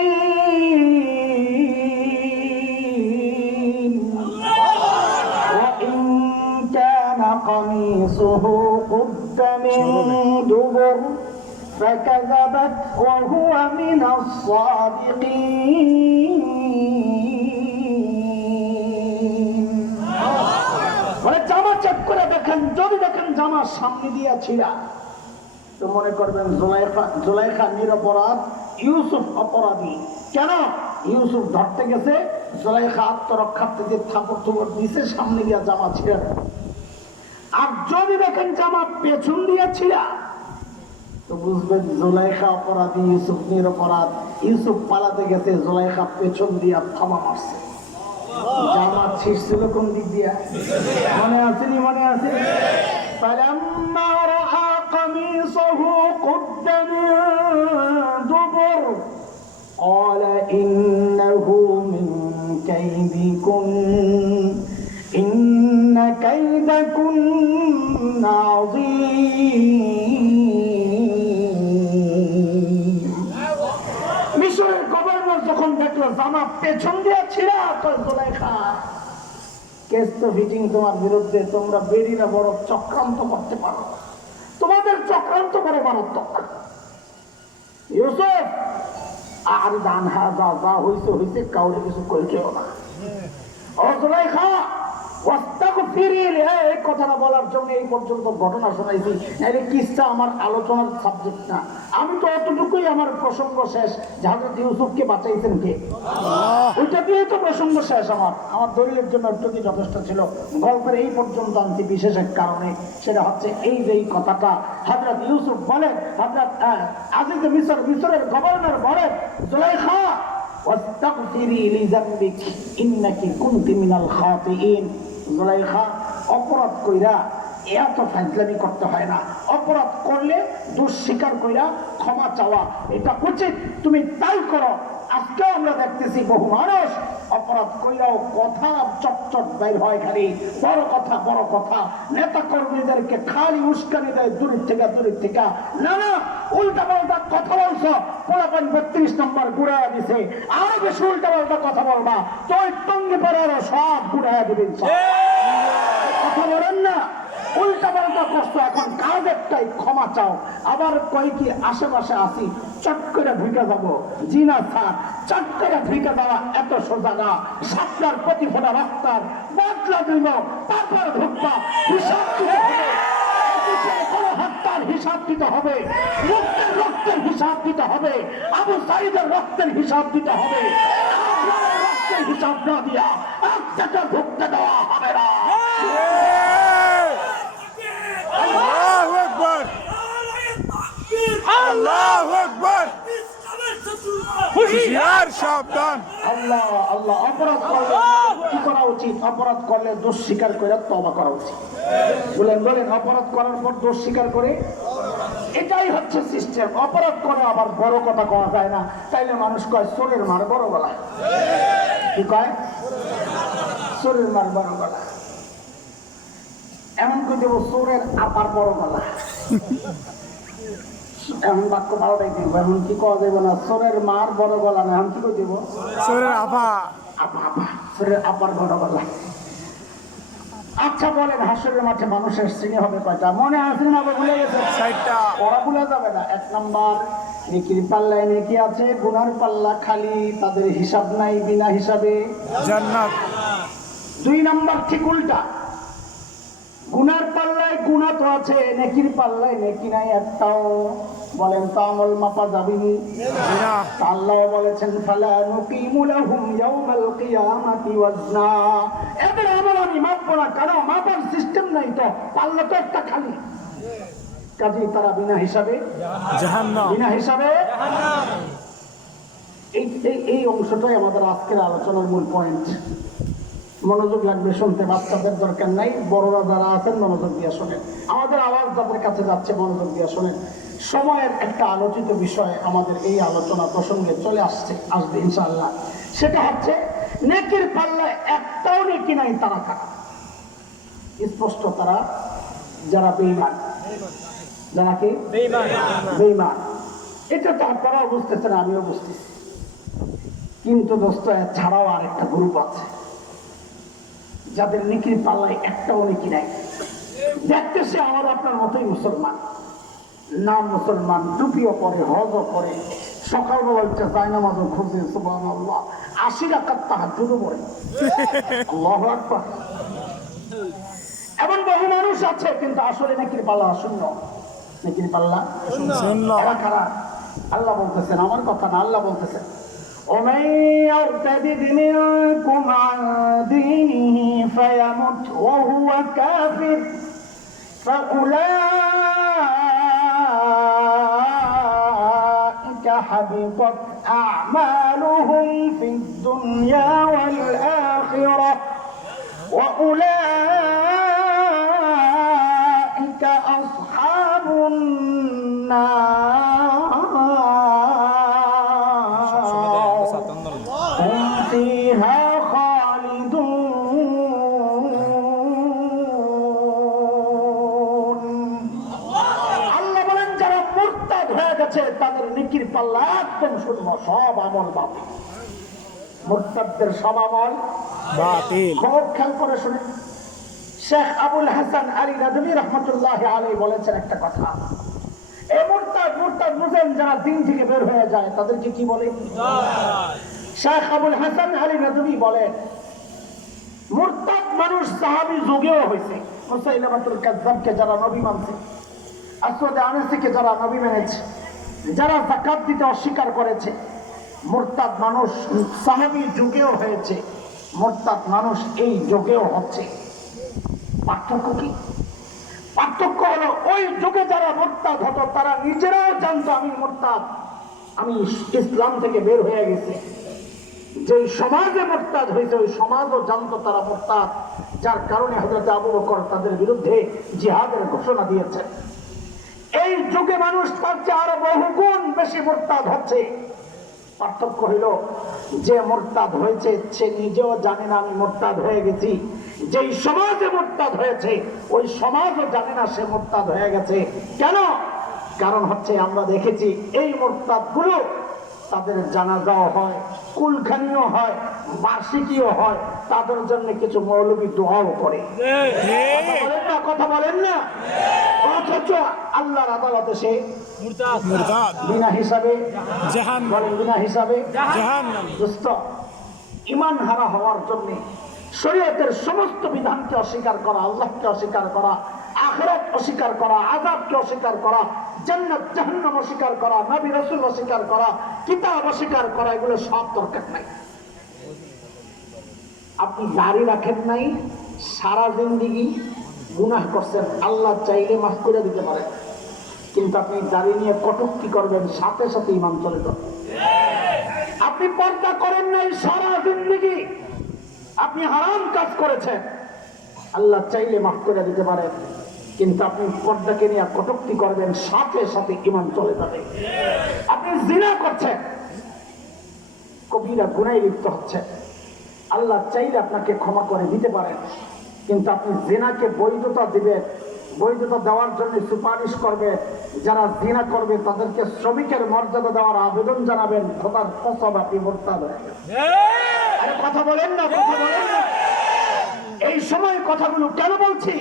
ওয়া ইন কানা কামিসুহু কুদ্দা মিন দুবুর فكذبت وهو من الصادقين বলে জামা চেক করে দেখেন, যদি দেখেন জামা সামনে দিয়া ছিঁড়া তো মনে করবেন জুলাইখা নিরপরাধ, ইউসুফ অপরাধী। কেন? ইউসুফ ধরতে গেছে, জুলাইখা আত্মরক্ষার্থে যে থাপড় থুপড় দিছে, সামনে দিয়া জামা ছিঁড়া। আর যদি দেখেন জামা পেছন দিয়া ছিঁড়া তো বুঝবেন জুলাইখা অপরাধী, ইউসুফ নিরপরাধ। ইউসুফ পালাতে গেছে, জুলাইখা পেছন দিয়া থামা মারছে। জামা ছিঁড়ছিল কোন দিক দিয়া? মনে আসেনি? মনে আছে? فلما رأى قميصه قد من دبر قال إنه من كيدكن إن كيدكن عظيم। মিশরের গভর্নর যখন দেখলো জামা পেছন দিয়ে ছিঁড়া, তো জুলাইখা কেস তো ফিটিং তোমার বিরুদ্ধে, তোমরা বেরিরা বড় চক্রান্ত করতে পারো, তোমাদের চক্রান্ত বড় মারাত্মক। ইউসুফ আর দান হা যা যা হইছে হইছে, কাউরে কিছু কইতেও না। ও জুলাইখা এই কথাটা বলার জন্য এই পর্যন্ত ঘটনা শোনাইছি, নাইলে কিসটা আমার আলোচনার সাবজেক্ট না। আমি তো এতটুকুই আমার প্রসঙ্গ শেষ। হযরত ইউসুফকে বাঁচাইছেন কে? ওইটা দিয়ে তো প্রসঙ্গ শেষ। আমার দলিলের জন্য একটুকি যথেষ্ট ছিল। গল্পের এই পর্যন্ত আনছি বিশেষ এক কারণে, সেটা হচ্ছে এই যে এই কথাটা হযরত ইউসুফ বলেন, হযরত আজিজ মিশরের গভর্নর বলেন, জুলাইখা ওয়াস্তাগফিরি লিযামবিক ইন্নাকি কুনতি মিনাল খাতিইন। জুলাইখা অপরাধ কইরা এত ফাজলামি করতে হয় না, অপরাধ করলে দোষ স্বীকার কইরা ক্ষমা চাওয়া এটা উচিত, তুমি তাই করো। আজকেও আমরা দেখতেছি বহু মানুষ অপরাধ কইরাও কথা চটচট বাইর হয়, খালি বড় কথা বড় কথা, নেতা কর্মীদেরকে খালি উস্কানি দেয় দূরের থেকে। না না, উল্টা পাল্টা কথা বলছো, পোলাপান 32 নম্বর গুড়াইয়া দিছে, আরো বেশি উল্টা পাল্টা কথা বলবা তো ওই টঙ্গি পাড়ারও সব গুড়াইয়া দিবেন। কথা বলেন না, উল্টা পাল্টা কষ্ট। এখন কাজ একটাই, ক্ষমা চাও। আবার কয় কি আশেপাশে আসি, চট করে ঢুকে যাবো, জিনা স্যার চট করে ঢুকে যাওয়া এত সোজা না। সাতটার প্রতি ফোটা রাস্তার বদলা দিল, তারপর ঢুকবা, হিসাব দিতে হবে, হত্যার হিসাব দিতে হবে, রক্তের হিসাব দিতে হবে, আবু সাইদের রক্তের হিসাব দিতে হবে। রক্তের হিসাব না দিয়া একটা ঢুকতে দেওয়া হবে না। আল্লাহু আকবার, আল্লাহু আকবার, হুঁশিয়ার সাবধান। আল্লাহ আল্লাহ। অপরাধ করলে কি করা উচিত? অপরাধ করলে দোষ স্বীকার করে তওবা করা উচিত। বলেন অপরাধ করার পর দোষ স্বীকার করে, এটাই হচ্ছে সিস্টেম। অপরাধ করে আবার বড় কথা কওয়া যায় না, তাইলে মানুষ কয় চোরের মার বড় গলা। কি কয়? চোরের মার বড় গলা, এমন করে দেবো চোরের আপার বড় গলা। এমন বাক্য পাল্টাই দিব, এমন কি কওয়া যাবে না, চোরের মার বড় গলা না, এমন কি করে দেবো চোরের আপা আপা আপা, চোরের আপার বড় গলা। আচ্ছা বলেন, হাসরের মাঠে মানুষের শ্রেণী হবে কয়টা? মনে আছে না ভুলে গেছে? 60টা। ওরা ভুলে যাবে না। 1 নাম্বার, নেকির পাল্লায় নেকি আছে, গুনার পাল্লা খালি, তাদের হিসাব নাই, বিনা হিসাবে জান্নাত। 2 নাম্বার ঠিক উল্টা, গুনার পাল্লায় গুনাহ তো আছে, নেকির পাল্লায় নেকি নাই একটাও। বলেন তো আমল মাপা যাবেনি? না। আল্লাহ বলেছেন ফালা নুকিমু লাহুম ইয়াউমাল কিয়ামাতি ওয়াজনা, এদের আমল আমি মাপবো না, কারণ মাপার সিস্টেম নাই, তো পাল্লা তো একটা খালি। কাজেই তারা বিনা হিসাবে জাহান্নাম। বিনা হিসাবে। এই অংশটাই আমাদের আজকের আলোচনার মূল পয়েন্ট। মনোযোগ লাগবে শুনতে, বাচ্চাদের দরকার নাই, বড়রা যারা আছেন মনোযোগ দিয়ে শোনেন, আমাদের আওয়াজ যাদের কাছে যাচ্ছে মনোযোগ দিয়ে শোনেন। সময়ের একটা আলোচিত বিষয় আমাদের এই আলোচনা প্রসঙ্গে চলে আসবে ইনশাআল্লাহ। সেটা হচ্ছে নেকির পাল্লায় একটাও নেকি নাই, তারা কারা? স্পষ্ট, তারা যারা বেঈমান। যারা কি বেঈমান। এটা তো আপনারাও বুঝতেছেন, আমিও বুঝতেছি। কিন্তু দোস্ত, ছাড়াও আরেকটা গ্রুপ আছে যাদের নেকির পাল্লায় একটাও নেকি নাই। দেখতেছে আমার আপনার মতোই মুসলমান, নাম মুসলমান, টুপিও পরে, হজও করে, সকালবেলা উঠে জায়নামাজও খুঁজে, সুবহানাল্লাহ, 80 রাকাত তাহাজ্জুদও পড়ে, আল্লাহু আকবার। এমন বহু মানুষ আছে কিন্তু আসলে নেকির পাল্লা শূন্য। নেকির পাল্লা শূন্য। এরা কারা? আল্লাহ বলতেছেন, আমার কথা না, আল্লাহ বলতেছেন ومن يرتد منكم عن دينه فيمت وهو كافر فأولئك حبطت أعمالهم في الدنيا والآخرة وأولئك أصحاب النار هم فيها خالدون। আল্লাহ বলেন যারা মুরতাদ হয়ে গেছে তাদের নেকির পাল্লা একদম শূন্য, সব আমল বাতিল। মুরতাদদের সব আমল বাতিল। খুব খেয়াল করে শুনে, শেখ আবুল হাসান আলী নাদভী রহমতুল্লাহি আলাইহি বলেছেন একটা কথা, এই মুরতাদ বুঝেন যারা দিন থেকে বের হয়ে যায় তাদেরকে কি বলে? শেখ আবুল হাসান আলী নাদভী বলেন মুরতাদ মানুষ সাহাবী যুগেও হয়েছে। মুসাইলামাতুল কাযযাবকে যারা নবী মানছে, আসওয়াদ আনাসিকে যারা নবী মেনেছে, যারা যাকাত দিতে অস্বীকার করেছে, মুরতাদ মানুষ সাহাবী যুগেও হয়েছে, মুরতাদ মানুষ এই যুগেও হচ্ছে। পার্থক্য কি? পার্থক্য হলো ওই যুগে যারা মুরতাদ হতো তারা নিজেরাও জানতো আমি মুরতাদ, আমি ইসলাম থেকে বের হয়ে গেছি। যে সমাজে মুরতাদ হয়েছে ওই সমাজও জানতো তারা মুরতাদ, যার কারণে হযরত আবু বকর তাদের বিরুদ্ধে জিহাদের ঘোষণা দিয়েছেন। এই যুগে মানুষ তার চেয়ে আরো বহুগুণ বেশি মুরতাদ হচ্ছে। পার্থক্য হইল যে মুরতাদ হয়েছে সে নিজেও জানে না আমি মুরতাদ হয়ে গেছি, যেই সমাজে মুরতাদ হয়েছে ওই সমাজও জানে না সে মুরতাদ হয়ে গেছে। কেন? কারণ হচ্ছে আমরা দেখেছি এই মুরতাদ গুলো তাদের জানাজাও হয়, কুলখানিও হয়, বার্ষিকীও হয়, তাদের জন্য কিছু মৌলবী দোয়াও করে। কথা বলেন না? অথচ আল্লাহর আদালতে সে মুরতাদ। বিনা হিসাবে জাহান্নাম। বলেন, বিনা হিসাবে জাহান্নাম। দোস্ত, ঈমান হারা হওয়ার জন্য শরীয়তের সমস্ত বিধানকে অস্বীকার করা, আল্লাহকে অস্বীকার করা, আখিরাত অস্বীকার করা, আযাবকে অস্বীকার করা, জান্নাত জাহান্নাম অস্বীকার করা, নবী রাসূল অস্বীকার করা, কিতাব অস্বীকার করা, এগুলো সব দরকার নাই। আপনি দাড়ি রাখেন নাই, সারা জিন্দেগি গুনাহ করছেন, আল্লাহ চাইলে মাফ করে দিতে পারেন, কিন্তু আপনি দাড়ি নিয়ে কটূক্তি করবেন, সাথে সাথে ঈমান চলে যাবে। আপনি পর্দা করেন নাই সারা জিন্দেগি, আপনি হারাম কাজ করেছেন, আল্লাহ চাইলে মাফ করে দিতে পারেন, কিন্তু আপনি পর্দাকে নিয়ে কটূক্তি করবেন, সাথে সাথে ঈমান চলে যাবে। আপনি জিনা করছেন, কবিরা গুনাহে লিপ্ত হচ্ছেন, আল্লাহ চাইলে আপনাকে ক্ষমা করে দিতে পারেন, কিন্তু আপনি জিনাকে বৈধতা দিবেন, বৈধতা দেওয়ার জন্য সুপারিশ করবে, যারা জিনা করবে তাদেরকে শ্রমিকের মর্যাদা দেওয়ার আবেদন জানাবেন, খোদার কসম আপনি মুরতাদ হয়ে গেছেন। আরে কথা বলেন না, কথা বলেন না। এই সময় কথাগুলো কেন বলছি?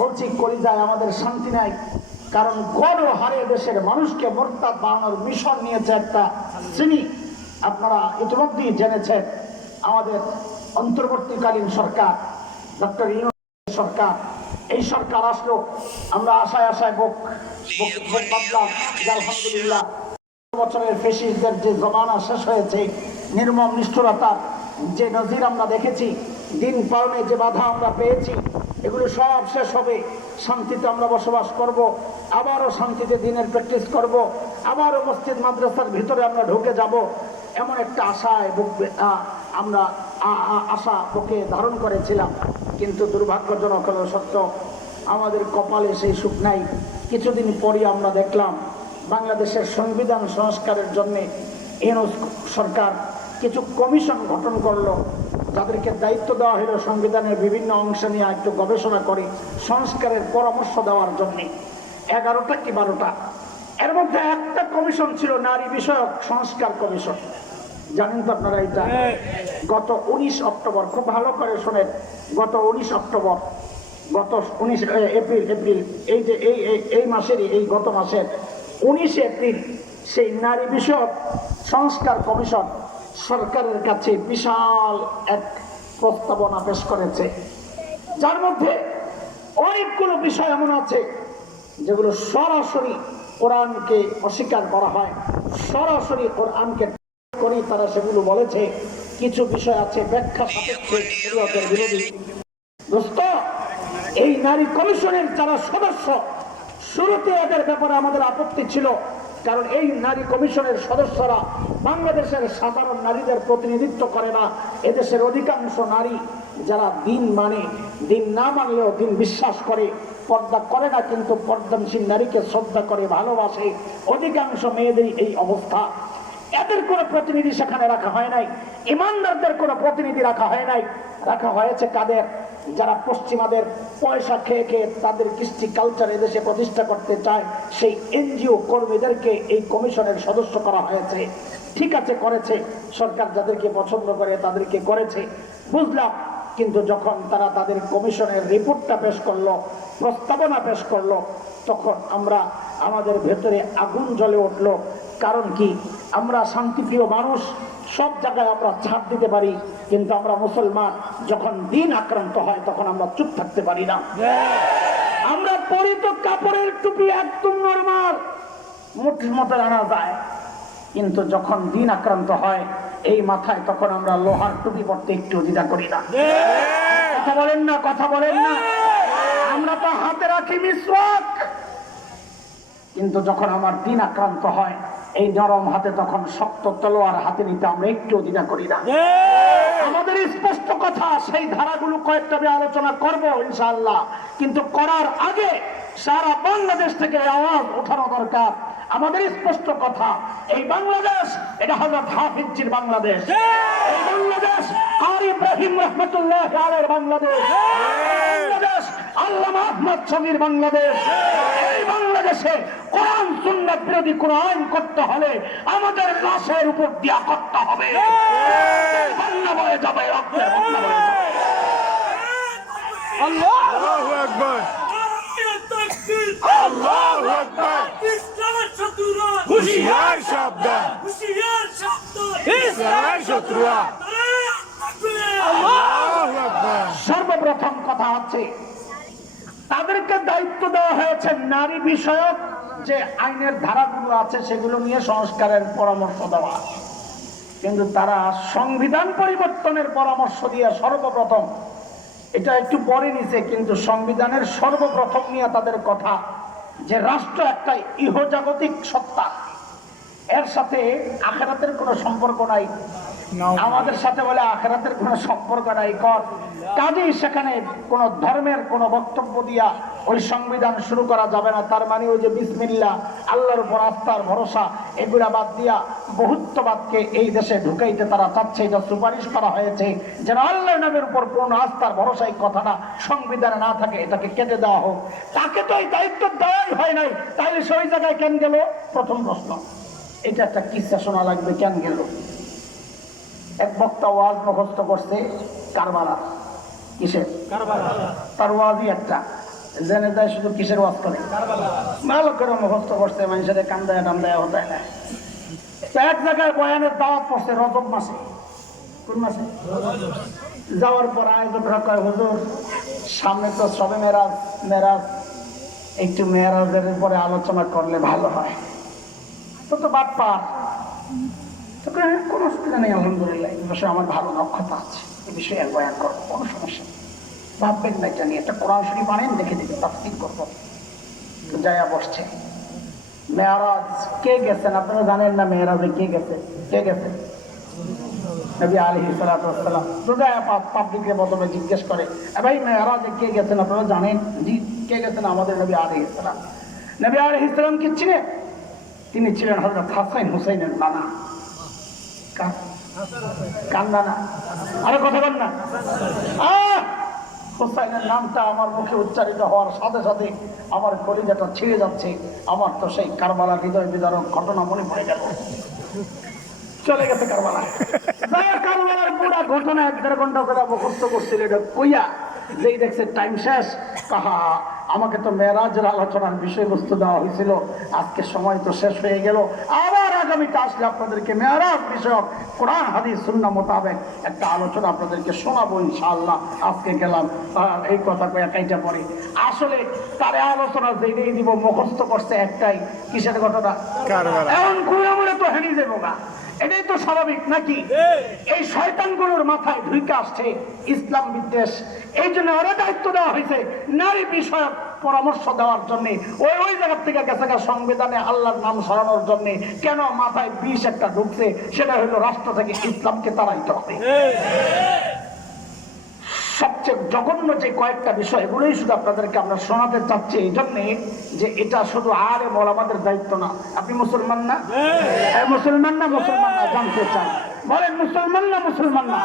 বলছি কলিজায় আমাদের শান্তি নাই, কারণ গড় হারে দেশের মানুষকে মুরতাদ বানানোর মিশন নিয়েছে একটা শ্রেণী। আপনারা ইতিমধ্যেই জেনেছেন আমাদের অন্তর্বর্তীকালীন সরকার, ডক্টর ইউনূস সরকার, এই সরকার আসলো, আমরা আশায় আশায় বুক বাঁধলাম যে আলহামদুলিল্লাহ বছরের ফেসিস্টদের যে জমানা শেষ হয়েছে, নির্মম নিষ্ঠুরতার যে নজির আমরা দেখেছি, দিন পালনে যে বাধা আমরা পেয়েছি, এগুলো সব শেষ হবে, শান্তিতে আমরা বসবাস করব, আবারও শান্তিতে দিনের প্র্যাকটিস করব, আবারও মসজিদ মাদ্রাসার ভিতরে আমরা ঢুকে যাব, এমন একটা আশায় আমরা আশা বুকে ধারণ করেছিলাম। কিন্তু দুর্ভাগ্যজনক হলো সত্য, আমাদের কপালে সেই সুখ নাই। কিছুদিন পরই আমরা দেখলাম বাংলাদেশের সংবিধান সংস্কারের জন্য ইউনূস সরকার কিছু কমিশন গঠন করলো, যাদেরকে দায়িত্ব দেওয়া হলো সংবিধানের বিভিন্ন অংশ নিয়ে একটু গবেষণা করে সংস্কারের পরামর্শ দেওয়ার জন্য। 11টা কি 12টা, এর মধ্যে একটা কমিশন ছিল নারী বিষয়ক সংস্কার কমিশন। জানেন তো আপনারা এটা? গত 19 অক্টোবর, খুব ভালো করে শোনেন, গত 19 অক্টোবর, গত 19 এপ্রিল, এই যে এই মাসেরই, এই গত মাসের 19 এপ্রিল সেই নারী বিষয়ক সংস্কার কমিশন সরকারের কাছে বিশাল এক প্রস্তাবনা পেশ করেছে, যার মধ্যে অনেকগুলো বিষয় এমন আছে যেগুলো সরাসরি কোরআনকে অস্বীকার করা হয়, সরাসরি কোরআনকে করি তারা সেগুলো বলেছে। কিছু বিষয় আছে ব্যাখ্যা সাপেক্ষে শরীয়তের বিরোধী। দোস্ত, এই নারী কমিশনের যারা সদস্য, শুরুতে এদের ব্যাপারে আমাদের আপত্তি ছিল, কারণ এই নারী কমিশনের সদস্যরা বাংলাদেশের সাধারণ নারীদের প্রতিনিধিত্ব করে না। এদেশের অধিকাংশ নারী যারা দিন মানে, দিন না মানলেও দিন বিশ্বাস করে, পর্দা করে না কিন্তু পর্দানশীল নারীকে শ্রদ্ধা করে, ভালোবাসে, অধিকাংশ মেয়েদেরই এই অবস্থা। এদের কোনো প্রতিনিধি সেখানে রাখা হয় নাই, ইমানদারদের কোনো প্রতিনিধি রাখা হয় নাই। রাখা হয়েছে কাদের? যারা পশ্চিমাদের পয়সা খেয়ে খেয়ে তাদের কৃষ্টি কালচার এদেশে প্রতিষ্ঠা করতে চায়, সেই এনজিও কর্মীদেরকে এই কমিশনের সদস্য করা হয়েছে। ঠিক আছে, করেছে সরকার, যাদেরকে পছন্দ করে তাদেরকে করেছে, বুঝলাম। কিন্তু যখন তারা তাদের কমিশনের রিপোর্টটা পেশ করলো, প্রস্তাবনা পেশ করলো, তখন আমাদের ভেতরে আগুন জ্বলে উঠলো। কারণ কি? আমরা শান্তিপ্রিয় মানুষ, সব জায়গায় আমরা ছাড় দিতে পারি, কিন্তু আমরা মুসলমান, যখন দিন আক্রান্ত হয় তখন আমরা চুপ থাকতে পারি না। আমরা পরি তো কাপড়ের টুপি একদম নরমাল, মুঠির মতো আনা যায়, কিন্তু যখন দিন আক্রান্ত হয় এই মাথায়, তখন আমরা লোহার টুপি পরতে একটু দ্বিধা করি না। কথা বলেন না, কথা বলেন না। আমরা তো হাতে রাখি মিসওয়াক, কিন্তু যখন আমার দিন আক্রান্ত হয় এই নরম হাতে, তখন শক্ত তলোয়ার হাতে নিতে আমরা একটু দ্বিধা করি না। আমাদের স্পষ্ট কথা, সেই ধারাগুলো কয়েকটা আলোচনা করব ইনশাআল্লাহ, কিন্তু করার আগে সারা বাংলাদেশ থেকে আওয়াজ ওঠানো দরকার। আমাদের স্পষ্ট কথা, এই বাংলাদেশ এটা হযরত হাফিজজির বাংলাদেশ, এই বাংলাদেশ কারি ইব্রাহিম রাহমাতুল্লাহ আলাইহির বাংলাদেশ, বাংলাদেশ আল্লামা আহমদ শফির বাংলাদেশ। এই বাংলাদেশে কোরআন সুন্নাত বিরোধী কোন আইন করতে হলে আমাদের লাশের উপর দিয়া করতে হবে। বন্যা বয়ে যাবে, রক্তের বন্যা বয়ে যাবে। আল্লাহু আকবার, আল্লাহু আকবার। হুশিয়ার সাবধান, ইসলামের শত্রুরা। আল্লাহু আকবার। সর্বপ্রথম কথা হচ্ছে, তাদেরকে দায়িত্ব দেওয়া হয়েছে নারী বিষয়ক যে আইনের ধারাগুলো আছে সেগুলো নিয়ে সংস্কারের পরামর্শ দেওয়া, কিন্তু তারা সংবিধান পরিবর্তনের পরামর্শ দিয়ে সর্বপ্রথম, এটা একটু পরে নিছে, কিন্তু সংবিধানের সর্বপ্রথম নিয়ে তাদের কথা যে রাষ্ট্র একটা ইহজাগতিক সত্তা, এর সাথে আখিরাতের কোনো সম্পর্ক নাই। আমাদের সাথে বলে আখিরাতের কোনো সম্পর্ক নাই কর। কাজেই সেখানে কোন ধর্মের কোন বক্তব্য দিয়া ওই সংবিধান শুরু করা যাবে না। তার মানে ওই যে বিসমিল্লাহ, আল্লাহর উপর আস্থার ভরসা, এগুলা বাদ দিয়া বহুত্ববাদকে এই দেশে ঢুকাইতে তারা চাচ্ছে। এটা সুপারিশ করা হয়েছে যেন আল্লাহর নামের উপর পূর্ণ আস্থার ভরসা এই কথাটা সংবিধানে না থাকে, এটাকে কেটে দেওয়া হোক। তাকে তো এই দায়িত্ব দেওয়াই হয় নাই, তাইলে সেই জায়গায় কেন গেল? প্রথম প্রশ্ন। এটা একটা কিসা শোনা লাগবে, কেন গেল? এক বক্তা ওয়াজ মুখস্থ করছে কারবালা। কিসের কারবালা? তার ওয়াজই একটা, জেনে যায় শুধু কিসের ওয়াজ করে? ভালো করে মুখস্থ করছে, মানুষের কান্দায় টান্দায় হতায় না। এক জায়গায় বয়ানের দাওয়াত পড়ছে রজব মাসে। কোন মাসে? যাওয়ার পর আয়োজকরা কয়, হুজুর সামনে তো সবে মেরাজ, মেরাজ একটু মেরাজের উপরে আলোচনা করলে ভালো হয়। তো বাদ পার, কোনো অসুবিধা নেই, আলহামদুলিল্লাহ এই বিষয়ে আমার ভালো দক্ষতা আছে, এই বিষয়ে এক বয়ান করবো, কোনো সমস্যা নেই, ভাববেন না এটা নিয়ে। একটা কোরআন শরীফ আনেন, দেখে দিবি, তাফসীর করবো। যাইয়া বসছে। মেরাজ কে গেছেন আপনারা জানেন না? মেরাজে কে গেছে? কে গেছে? নবী আলাইহিস সালাতু ওয়াস সালাম। তো যাইয়া পাবলিকের প্রথমে জিজ্ঞেস করে, ভাই মেরাজে কে গেছেন আপনারা জানেন? জি। কে গেছেন? আমাদের নবী আলাইহিস সালাম। নবী আলাইহিস সালাম কি ছিলেন? তিনি ছিলেন হযরত হাসান হুসাইনের নানা। কান্না না, আরে কথা বল না। হুসাইনের নামটা আমার মুখে উচ্চারিত হওয়ার সাথে সাথে আমার কলিজাটা ছিঁড়ে যাচ্ছে। আমার তো সেই কারবালা হৃদয় বিদারক ঘটনা মনে পড়ে গেল। চলে গেছে কারবালা। কারবালার পুরা ঘটনা 1.5 ঘন্টা করে মুখস্থ করছিল। এটা কইয়া যেই দেখছে টাইম শেষ, কাহা আমাকে তো মেরাজের আলোচনার বিষয়বস্তু দেওয়া হয়েছিল, আজকে সময় তো শেষ হয়ে গেল। আবার আগামীতে আসলে আপনাদেরকে মেরাজ বিষয়ক কোরআন হাদিস সুন্নাহ মোতাবেক একটা আলোচনা আপনাদেরকে শোনাবো ইনশাআল্লাহ। আজকে গেলাম এই কথা কয়ে কাইটা পড়ে। আসলে তারে আলোচনা যেটাই দিব মুখস্থ করছে একটাই, কিসের ঘটনা? এখন কুড়ামুড়ে তো হেনি যাবো না, এটাই তো স্বাভাবিক নাকি? এই শয়তানগুলোর মাথায় ঢুকে আসছে ইসলাম বিদ্বেষ। এই জন্য ওরা দায়িত্ব দেওয়া হয়েছে নারী বিষয়ক পরামর্শ দেওয়ার জন্য। ওই জায়গা থেকে গেছে সংবিধানে আল্লাহর নাম সরানোর জন্য। কেন? মাথায় বিষ একটা ঢুকছে, সেটা হলো রাষ্ট্র থেকে ইসলামকে তাড়াইতে হবে। সবচেয়ে জঘন্য যে কয়েকটা বিষয়, এগুলোই শুধু আপনাদেরকে আমরা শোনাতে চাচ্ছি এই জন্যে যে এটা শুধু আলেম ওলামাদের দায়িত্ব না। আপনি মুসলমান না? মুসলমান না? মুসলমান না জানতে চান? বলেন মুসলমান না? মুসলমান না?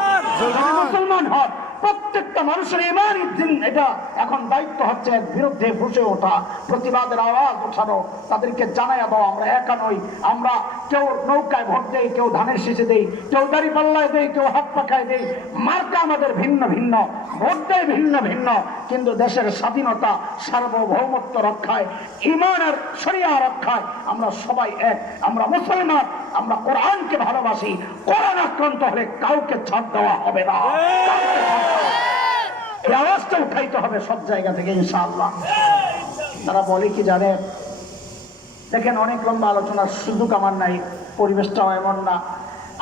মুসলমান হন। প্রত্যেকটা মানুষের ইমানি দিন এটা এখন দায়িত্ব হচ্ছে এর বিরুদ্ধে বসে ওঠা, প্রতিবাদের আওয়াজ ওঠানো, তাদেরকে জানাইয়া দেওয়া আমরা একা নই। আমরা কেউ নৌকায় ভোট দেই, কেউ ধানের শীষে দেই, কেউ দাড়ি পাল্লায় দেই, কেউ হাত পাখায় দেই, মার্কা আমাদের ভিন্ন ভিন্ন, ভোট দেয় ভিন্ন ভিন্ন, কিন্তু দেশের স্বাধীনতা সার্বভৌমত্ব রক্ষায়, ঈমান আর শরিয়া রক্ষায় আমরা সবাই এক। আমরা মুসলমান, আমরা কোরআনকে ভালোবাসি। কোরআন আক্রান্ত হলে কাউকে ছাড় দেওয়া হবে না। এই আওয়াজটা উঠাইতে হবে সব জায়গা থেকে ইনশাআল্লাহ। তারা বলে কি জানেন? দেখেন অনেক লম্বা আলোচনার সুযোগ আমার নাই, পরিবেশটাও এমন না।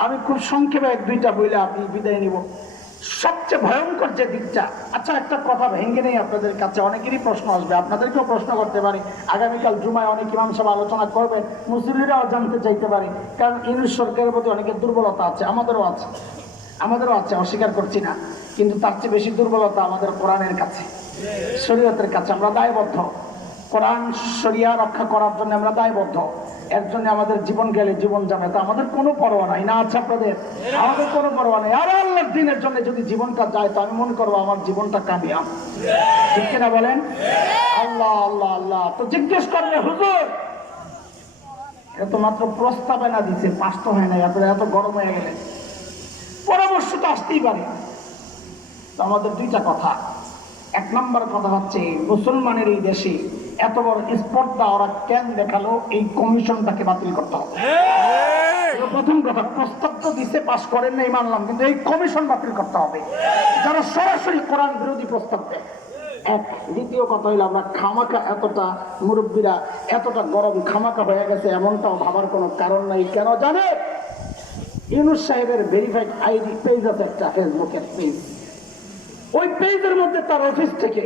আমি খুব সংক্ষেপে 1-2টা বইলে আপনি বিদায় নিব। সবচেয়ে ভয়ঙ্কর যে দিকটা, আচ্ছা একটা কথা ভেঙে নেই আপনাদের কাছে, অনেকেরই প্রশ্ন আসবে, আপনাদেরকেও প্রশ্ন করতে পারি। আগামীকাল জুমায় অনেক ইমাম সাহেব আলোচনা করবে, মুসলিমরাও জানতে চাইতে পারে, কারণ ইউনিট সরকারের প্রতি অনেকের দুর্বলতা আছে, আমাদেরও আছে, অস্বীকার করছি না, কিন্তু তার চেয়ে বেশি দুর্বলতা আমাদের কোরআনের কাছে, শরীয়তের কাছে। আমরা দায়বদ্ধ, কোরআন শরিয়া রক্ষা করার জন্য আমরা দায়বদ্ধ। এর জন্য আমাদের জীবন গেলে জীবন যাবে, তা আমাদের কোনো পরোয়া নাই না। আচ্ছা আপনাদের? আমাদের কোনো পরোয়া নাই। আর আল্লাহর দিনের জন্য যদি জীবনটা যায়, তো আমি মনে করবো আমার জীবনটা কামিয়াব, ঠিক কিনা বলেন? আল্লাহ আল্লাহ আল্লাহ। তো জিজ্ঞেস করবে, হুজুর এটা তো মাত্র প্রস্তাবনা দিচ্ছে, পাস তো হয় নাই, আপনারা এত গরম হয়ে গেলেন, পরামর্শ তো আসতেই পারে। তো আমাদের 2টা কথা। 1 নম্বর কথা হচ্ছে, মুসলমানের এই দেশে এত বড় স্পর্ধা ওরা কেন দেখালো? এই কমিশনটাকে বাতিল করতে হবে। প্রথম কথা, প্রস্তাব তো দিতে পাস করেন নাই মানলাম, কিন্তু এই কমিশন বাতিল করতে হবে যারা সরাসরি কোরআন বিরোধী প্রস্তাব দেয়। দ্বিতীয় কথা হইলো, আমরা খামাকা এতটা মুরব্বীরা এতটা গরম খামাকা হয়ে গেছে এমনটাও ভাবার কোনো কারণ নাই। কেন জানে? ইউনূস সাহেবের ভেরিফাইড আইডি পেজ আছে একটা, ফেসবুকের পেজ। ওই পেজের মধ্যে তার অফিস থেকে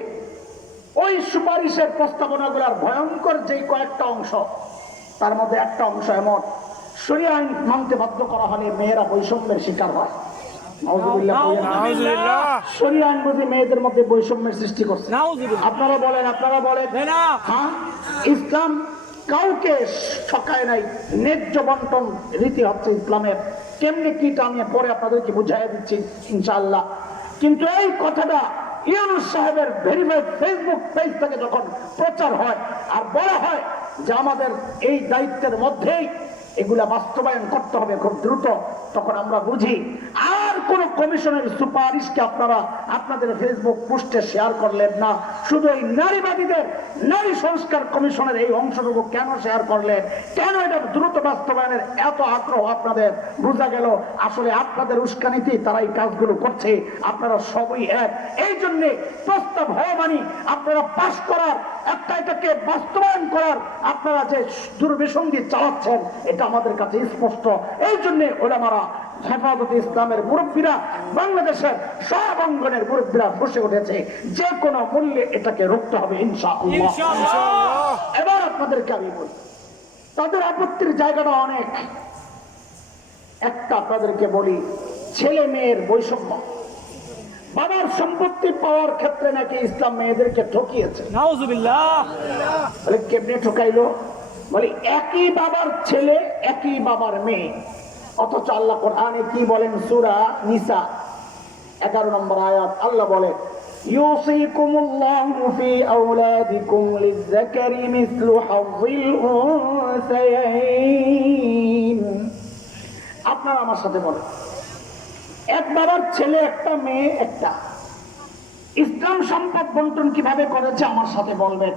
ওই সুপারিশের প্রস্তাবনাগুলোর ভয়ঙ্কর যেই কয়েকটা অংশ, তার মধ্যে একটা অংশ এমন শরিয়া আইন মানতে বাধ্য করা হলে মেয়েরা বৈষম্যের শিকার হয়। নাউজুবিল্লাহ বলেন না। নাউজুবিল্লাহ। শরিয়া আইন বুঝি মেয়েদের মধ্যে বৈষম্যের সৃষ্টি করছে। আপনারা বলেন হ্যাঁ, ইসলাম কাউকে ঠকায় নাই। ন্যায্য বন্টন রীতি হচ্ছে ইসলামের। কেমনি কি আমি পরে আপনাদেরকে বুঝাই দিচ্ছি ইনশাআল্লাহ। কিন্তু এই কথাটা ইউনূস সাহেবের ভেরিফাইড ফেসবুক পেজ থেকে যখন প্রচার হয় আর বলা হয় যে আমাদের এই দায়িত্বের মধ্যেই এগুলা বাস্তবায়ন করতে হবে খুব দ্রুত, তখন আমরা বুঝি আর কোন কমিশনের সুপারিশকে আপনারা আপনাদের ফেসবুক পোস্টে শেয়ার করলেন না, শুধু এই নারীবাদীদের নারী সংস্কার কমিশনের এই অংশটুকু কেন শেয়ার করলেন, কেন এটা দ্রুত বাস্তবায়নের এত আগ্রহ আপনাদের? বোঝা গেল আসলে আপনাদের উস্কানিতে তারা এই কাজগুলো করছে। আপনারা সবই এক। এই জন্য প্রস্তাব হওয়ানি আপনারা পাশ করার এটাকে বাস্তবায়ন করার আপনারা যে দুর্বিসন্ধি চালাচ্ছেন এটা আমাদের কাছে স্পষ্ট। এই জন্য ওলামারা, হেফাজতে ইসলামের মুরব্বীরা, বাংলাদেশের সব অঙ্গনের মুরব্বীরা বসে উঠেছে যে কোনো মূল্যে এটাকে রুখতে হবে ইনশাআল্লাহ। এবার আপনাদেরকে আমি বলি, তাদের আপত্তির জায়গাটা অনেক। একটা আপনাদেরকে বলি, ছেলে মেয়ের বৈষম্য। বাবার সম্পত্তি পাওয়ার ক্ষেত্রে নাকি ইসলাম মেয়েদেরকে ঠকিয়েছে। নাউজুবিল্লাহ। বলে কেমনে ঠকাইলো? বলে একই বাবার ছেলে একই বাবার মেয়ে, অথচ আল্লাহ কোরআনে কি বলেন? সূরা নিসা 11 নম্বর আয়াত আল্লাহ বলে, ইউসিকুমুল্লাহু ফি আওলাদিকুম লিয-যাকারি মিসলু হাযযিল উনসায়াইন। আপনারা আমার সাথে বলেন, এক বাবার ছেলে একটা মেয়ে একটা। ইসলাম সম্পদ বন্টন কিভাবে করেছে আমার সাথে বলবেন।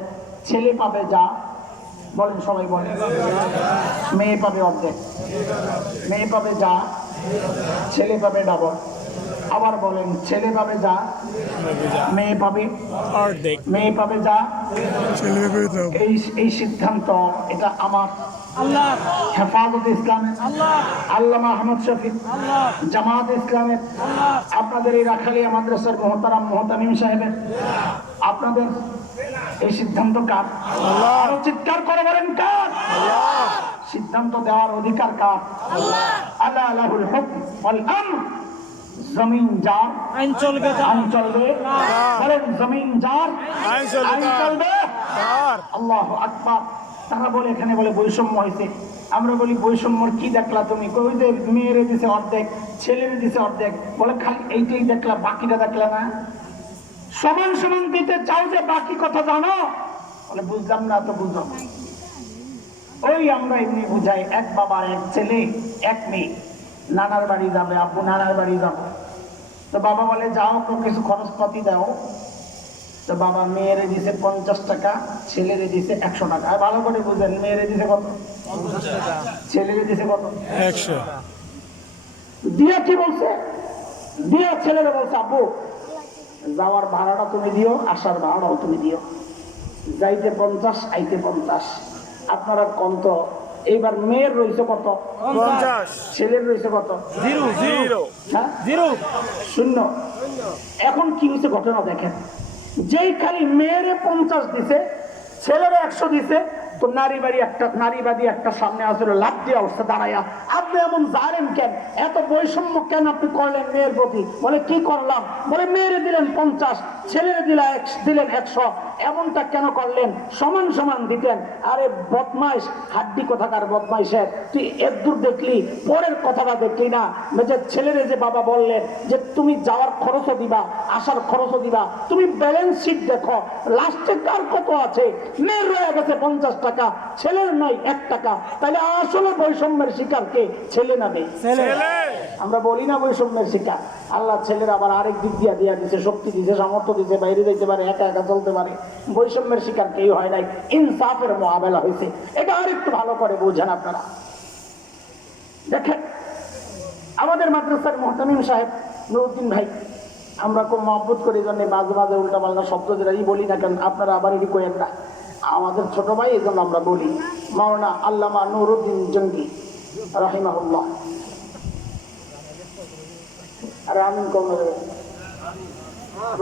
ছেলে পাবে যা, বলেন সবাই বলেন, মেয়ে পাবে অর্ধেক। মেয়ে পাবে যা, ছেলে পাবে ডাবল। আবার বলেন, ছেলে পাবে যা, মেয়ে পাবে অর্ধেক। মেয়ে পাবে যা, ছেলে পাবে ডাবল। এই সিদ্ধান্ত এটা আমার আল্লাহ, হেফাজতে ইসলামের আল্লাহ, আল্লামা আহমদ শফি, জামাত ইসলামের, আপনাদের এই রাখালিয়া মাদ্রাসার মুহতারাম মুহতামিম সাহেবের, আপনাদের এই সিদ্ধান্ত কার? আল্লাহ। চিৎকার করে বলেন কার? আল্লাহ। সিদ্ধান্ত দেওয়ার অধিকার কার? আল্লাহ। আলা লাহুল হুকম ওয়াল আমর। জমিন যার, আইন চলবে। আইন চলবে। বলেন জমিন যার, আইন চলবে। আল্লাহু আকবার। তারা বলে এখানে বলে বৈষম্য হয়েছে। আমরা বলি বৈষম্যর কি দেখলা তুমি? কই যে মেয়েরে দিছে অর্ধেক, ছেলেরে দিছে অর্ধেক। বলে খালি এইটাই দেখলা, বাকিটা দেখলা না? সমান সমান দিতে চাও যে বাকি কথা জানো? বলে বুঝলাম না। তো বুঝো, ওই আমরা এমনি বুঝাই, এক বাবার এক ছেলে এক মেয়ে, নানার বাড়ি যাবে, আব্বু নানার বাড়ি যাবো। তো বাবা বলে যাও, কিছু খরচপাতি দাও। তো বাবা মেয়েরে দিছে 50 টাকা, ছেলেরে দিছে 100 টাকা। ভালো করে বুঝেন, মেয়েরে দিছে কত, ছেলেরে দিছে কত? 100। দিয়া কি বলছে? দিয়া ছেলেরে বলছে, আব্বু যাওয়ার ভাড়াটা তুমি দিও, আসার ভাড়াটাও তুমি দিও। যাইতে 50, আইতে 50। আপনারা কত? এইবার মেয়ের রয়েছে কত? 50। ছেলের রয়েছে কত? 0। হ্যাঁ, 0, শূন্য। এখন কি হয়েছে ঘটনা দেখেন, যেই খালি মেয়েরে 50 দিছে, ছেলেরে 100 দিছে, তো নারীবাদী একটা সামনে আসলে লাভ দিয়ে উঠছে দাঁড়াইয়া, আপনি এমন জানেন কেন? এত বৈষম্য কেন আপনি করলেন মেয়ের প্রতি? বলে কি করলাম? বলে মেয়েরে দিলেন 50, ছেলেরে দিলেন 100, এমনটা কেন করলেন? সমান সমান দিতেন। আরে বদমাইশ, হাড্ডি কোথাকার বদমাইশের, তুই এদূর দেখলি, পরের কথাটা দেখলি না? যে ছেলেরে যে বাবা বললেন যে তুমি যাওয়ার খরচও দিবা, আসার খরচও দিবা, তুমি ব্যালেন্স শিট দেখো, লাস্টে কার কত আছে? মেয়ের রয়ে গেছে 50 টাকা, ছেলের নাই 1 টাকা। তাহলে আসলে বৈষম্যের শিকার কে? ছেলে না মেয়ে? আমরা বলি না বৈষম্যের শিকার? আল্লাহ ছেলের আবার আরেক দিক দিয়া দিছে, শক্তি দিছে, সামর্থ্য দিছে, বাইরে যেতে পারে, একা একা চলতে পারে। বৈষম্যের শিকার কেউ হয় নাই, ইনসাফের মোকাবেলা হয়েছে। এটা আরেকটু ভালো করে বোঝেন আপনারা। দেখেন আমাদের মাদ্রাসার মুহতামিম সাহেব নুরুদ্দিন ভাই, আমরা খুব মহব্বত করি, জন্য মাঝে মাঝে উল্টা পাল্টা শব্দ যেটাই বলি না কেন আপনারা আবার এটি করেন না, আমাদের ছোট ভাই, এই জন্য আমরা বলি। মাওলানা আল্লামা নুরুদ্দিন জঙ্গি রাহিমাহুল্লাহ, আরে আমিন কম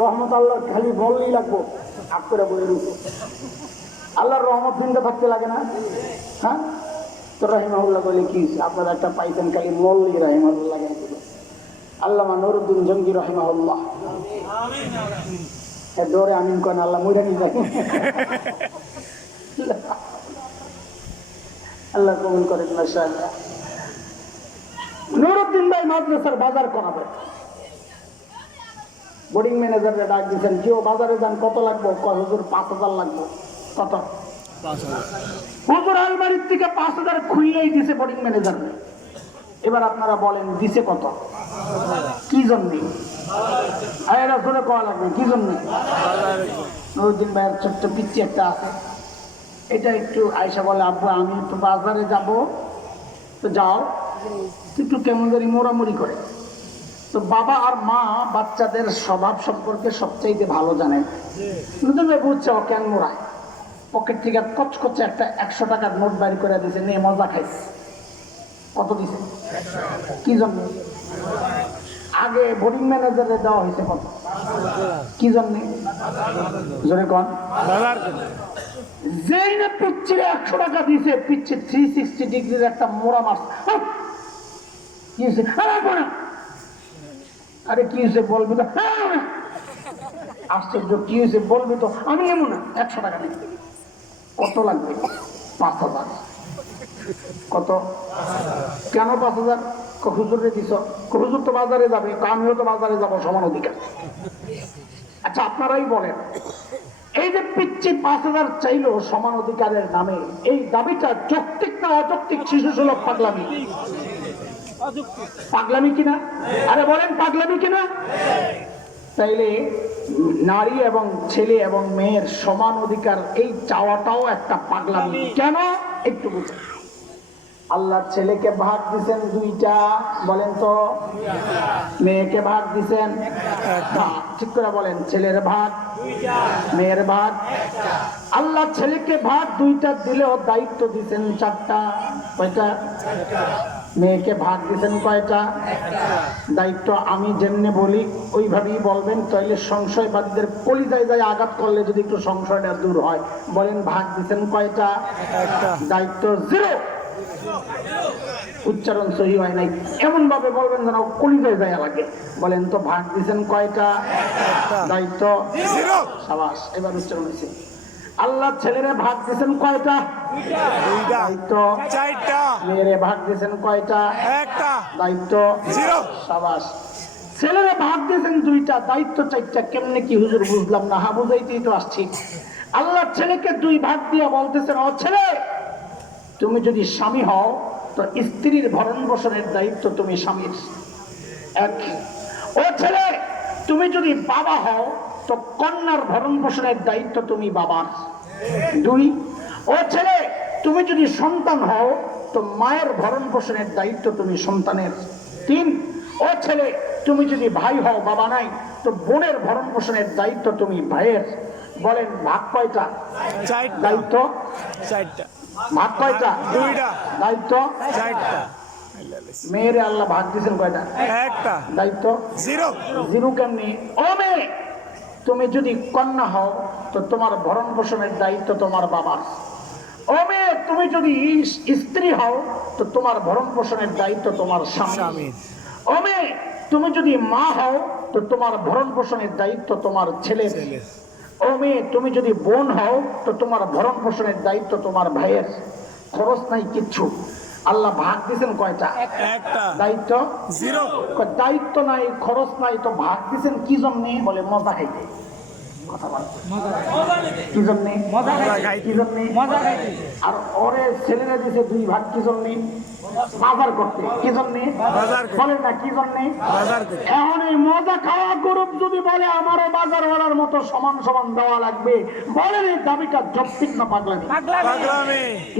রহমত আল্লাহ খালি বললেই লাগবো, আগ করে বলে দিচ্ছে। আল্লাহর রহমত জিন্দা থাকতে লাগে না? হ্যাঁ, তো রাহিমাহুল্লাহ বলে কি হয়েছে? আপনারা একটা পাইতেন খালি মল্লি রাহিমাহুল্লাহ লাগাই দিল। আল্লামা নুরুদ্দিন জঙ্গি রাহিমাহুল্লাহ দৌড়ে আমিন করেন আল্লাহ মুরানি যাই আল্লাহ কবুল করেন। মাশাআল্লাহ। নুরুদ্দিন ভাই মাদ্রাসার বাজার করাবে, বোর্ডিং ম্যানেজারকে ডাক দিচ্ছেন, কেউ বাজারে যান, কত লাগবো? হুজুর 5,000 লাগবো। কত? হুজুর আলমারির থেকে 5,000 খুললেই দিছে বোর্ডিং ম্যানেজার। এবার আপনারা বলেন দিছে কত? কি জন্যে? এরা ধরে কওয়া লাগবে কি জন্যে? নুরুদ্দিন ভাইয়ের ছোট্ট পিচ্ছি একটা আছে, এটা একটু আয়সা বলে, আব্বু আমি একটু বাজারে যাব। তো যাও, একটু কেমন করি মোড়ামুড়ি করে। তো বাবা আর মা বাচ্চাদের স্বভাব সম্পর্কে সবচাইতে ভালো জানেন। বুঝছে ও কেন মোড়ায়, পকেট থেকে কচকচে একটা 100 টাকার নোট বাইর করে দিয়েছে, নিয়ে মজা খাইছে। কত দিছে? কি জন্য? আগে বোর্ডিং ম্যানেজারে দেওয়া হয়েছে কত? কি জন্যে? জোরে কন। যেই না পিচ্ছিরে 100 টাকা দিয়েছে, পিচ্ছি 360 ডিগ্রির একটা মোড়া মারছে। কি হয়েছে? আরে কি হয়েছে বলবি তো? আশ্চর্য, কি হয়েছে বলবি তো? আমি এমন না, 100 টাকা নেই। কত লাগবে? 5,000। কত? কেন 5,000? হুজুরে দিছ? হুজুর তো বাজারে যাবে, আমিও তো বাজারে যাবো, সমান অধিকার। আচ্ছা আপনারাই বলেন, এই যে পিচ্ছি 5,000 চাইলো সমান অধিকারের নামে, এই দাবিটা যৌক্তিক না অযৌক্তিক? শিশু সুলভ পাগলামি, পাগলামি কিনা? আরে বলেন পাগলামি কিনা? তাইলে নারী এবং ছেলে এবং মেয়ের সমান অধিকার এই চাওয়াটাও একটা পাগলামি। কেন? একটু বুঝুন। আল্লাহ ছেলেকে ভাগ দিছেন 2টা, বলেন তো। মেয়েকে ভাগ দিছেন, ঠিক করে বলেন, ছেলের ভাগ, মেয়ের ভাগ। আল্লাহ ছেলেকে ভাগ 2টা দিলেও দায়িত্ব দিছেন 4টা। কয়টা? মেয়েকে ভাগ দিছেন কয়টা? দায়িত্ব আমি যেমনি বলি ওইভাবেই বলবেন, তাইলে সংশয়বাদীদের কলিজায় যায় আঘাত করলে যদি একটু সংশয়টা দূর হয়। বলেন ভাগ দিছেন কয়টা? দায়িত্ব 0। উচ্চারণ সহি হয় নাই, এমন ভাবে বলবেন যেন কলিজায় যায় লাগে। বলেন তো ভাগ দিছেন কয়টা? দায়িত্ব 0। সাবাস, এবার উচ্চারণ হয়েছে। আল্লাহ ছেলেরে ভাগ দিছেন কয়টা? 2টা। দায়িত্ব 4টা। মেয়েরে ভাগ দিছেন কয়টা? 1টা। দায়িত্ব 0। সাবাস। ছেলেরে ভাগ দিয়েছেন 2টা, দায়িত্ব 4টা। কেমনে কি হুজুর বুঝলাম না? হা, বুঝাইতেই তো আসছি। আল্লাহ ছেলেকে 2 ভাগ দিয়ে বলতেছেন, ও ছেলে, তুমি যদি স্বামী হও তো স্ত্রীর ভরণ পোষণের দায়িত্ব তুমি স্বামীর। 1। ও ছেলে, তুমি যদি বাবা হও তো কন্যার ভরণ পোষণের দায়িত্ব তুমি বাবার। 2। ও ছেলে, তুমি যদি সন্তান হও তো মায়ের ভরণ পোষণের দায়িত্ব তুমি সন্তানের। 3। ও ছেলে, তুমি যদি ভাই হও, বাবা নাই, তো বোনের ভরণ পোষণের দায়িত্ব তুমি ভাইয়ের। বলেন ভাগ কয়টা? 4টা। দায়িত্ব 4টা। ভাগ কয়টা? 2টা। দায়িত্ব 4টা। মেয়েরে আল্লাহ ভাগ দিয়েছেন কয়টা? 1টা। দায়িত্ব 0। 0 কেমনি? ও মেয়ে, তুমি যদি কন্যা হও তো তোমার ভরণ পোষণের দায়িত্ব তোমার বাবার। ও মেয়ে, তুমি যদি স্ত্রী হও তো তোমার ভরণ পোষণের দায়িত্ব তোমার স্বামী। ও মেয়ে, তুমি যদি মা হও তো তোমার ভরণ পোষণের দায়িত্ব তোমার ছেলের। ও মেয়ে, তুমি যদি বোন হও তো তোমার ভরণ পোষণের দায়িত্ব তোমার ভাইয়ের। খরচ নাই কিচ্ছু। আল্লাহ ভাগ দিয়েছেন কয়টা? 1টা। দায়িত্ব 0। দায়িত্ব নাই, খরচ নাই, তো ভাগ দিয়েছেন কি জন্যে? বলে মজা খাইতে। কথা বল, কি জন্যে? মজা খাইতে। কি জন্যে? মজা খাইতে। আর ওরে ছেলেরা দিয়েছে 2 ভাগ কি জন্যে? বাজার করতে। কি জন্যে? বলেন না কি জন্যে? এখন এই মজা খাওয়া গ্রুপ যদি বলে আমারও বাজার ওয়ালার মতো সমান সমান দেওয়া লাগবে, বলেন এই দাবিটা যৌক্তিক না পাগলামি?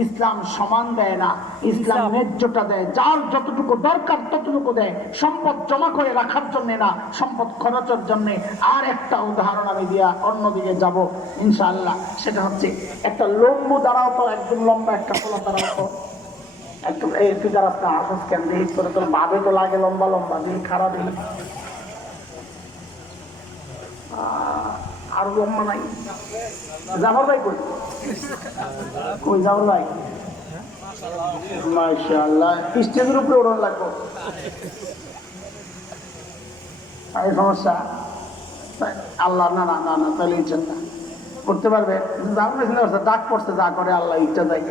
ইসলাম সমান দেয় না, ইসলাম ন্যায্যটা দেয়। যার যতটুকু দরকার ততটুকু দেয়, সম্পদ জমা করে রাখার জন্য না, সম্পদ খরচের জন্য। আর একটা উদাহরণ আমি দিয়া অন্যদিকে যাব ইনশাআল্লাহ। সেটা হচ্ছে একটা লম্বু দাঁড়াও তো, একদম লম্বা একটা পোলা দাঁড়াও তো, একদম এই ফিগার আপনার আসস কেন দিই করে তো ভাবে তো লাগে লম্বা লম্বা দিই, খারাপ দিই আর লম্বা নাই। জাফর ভাই কই? কই জাফর ভাই? মাশাআল্লাহ, স্টেজের উপরে ওড়ন লাগবে। এই সমস্যা আল্লাহ, না না না না, তাহলে ইচ্ছা না করতে পারবে। ডাক পড়ছে, যা করে আল্লাহ ইচ্ছা যায়।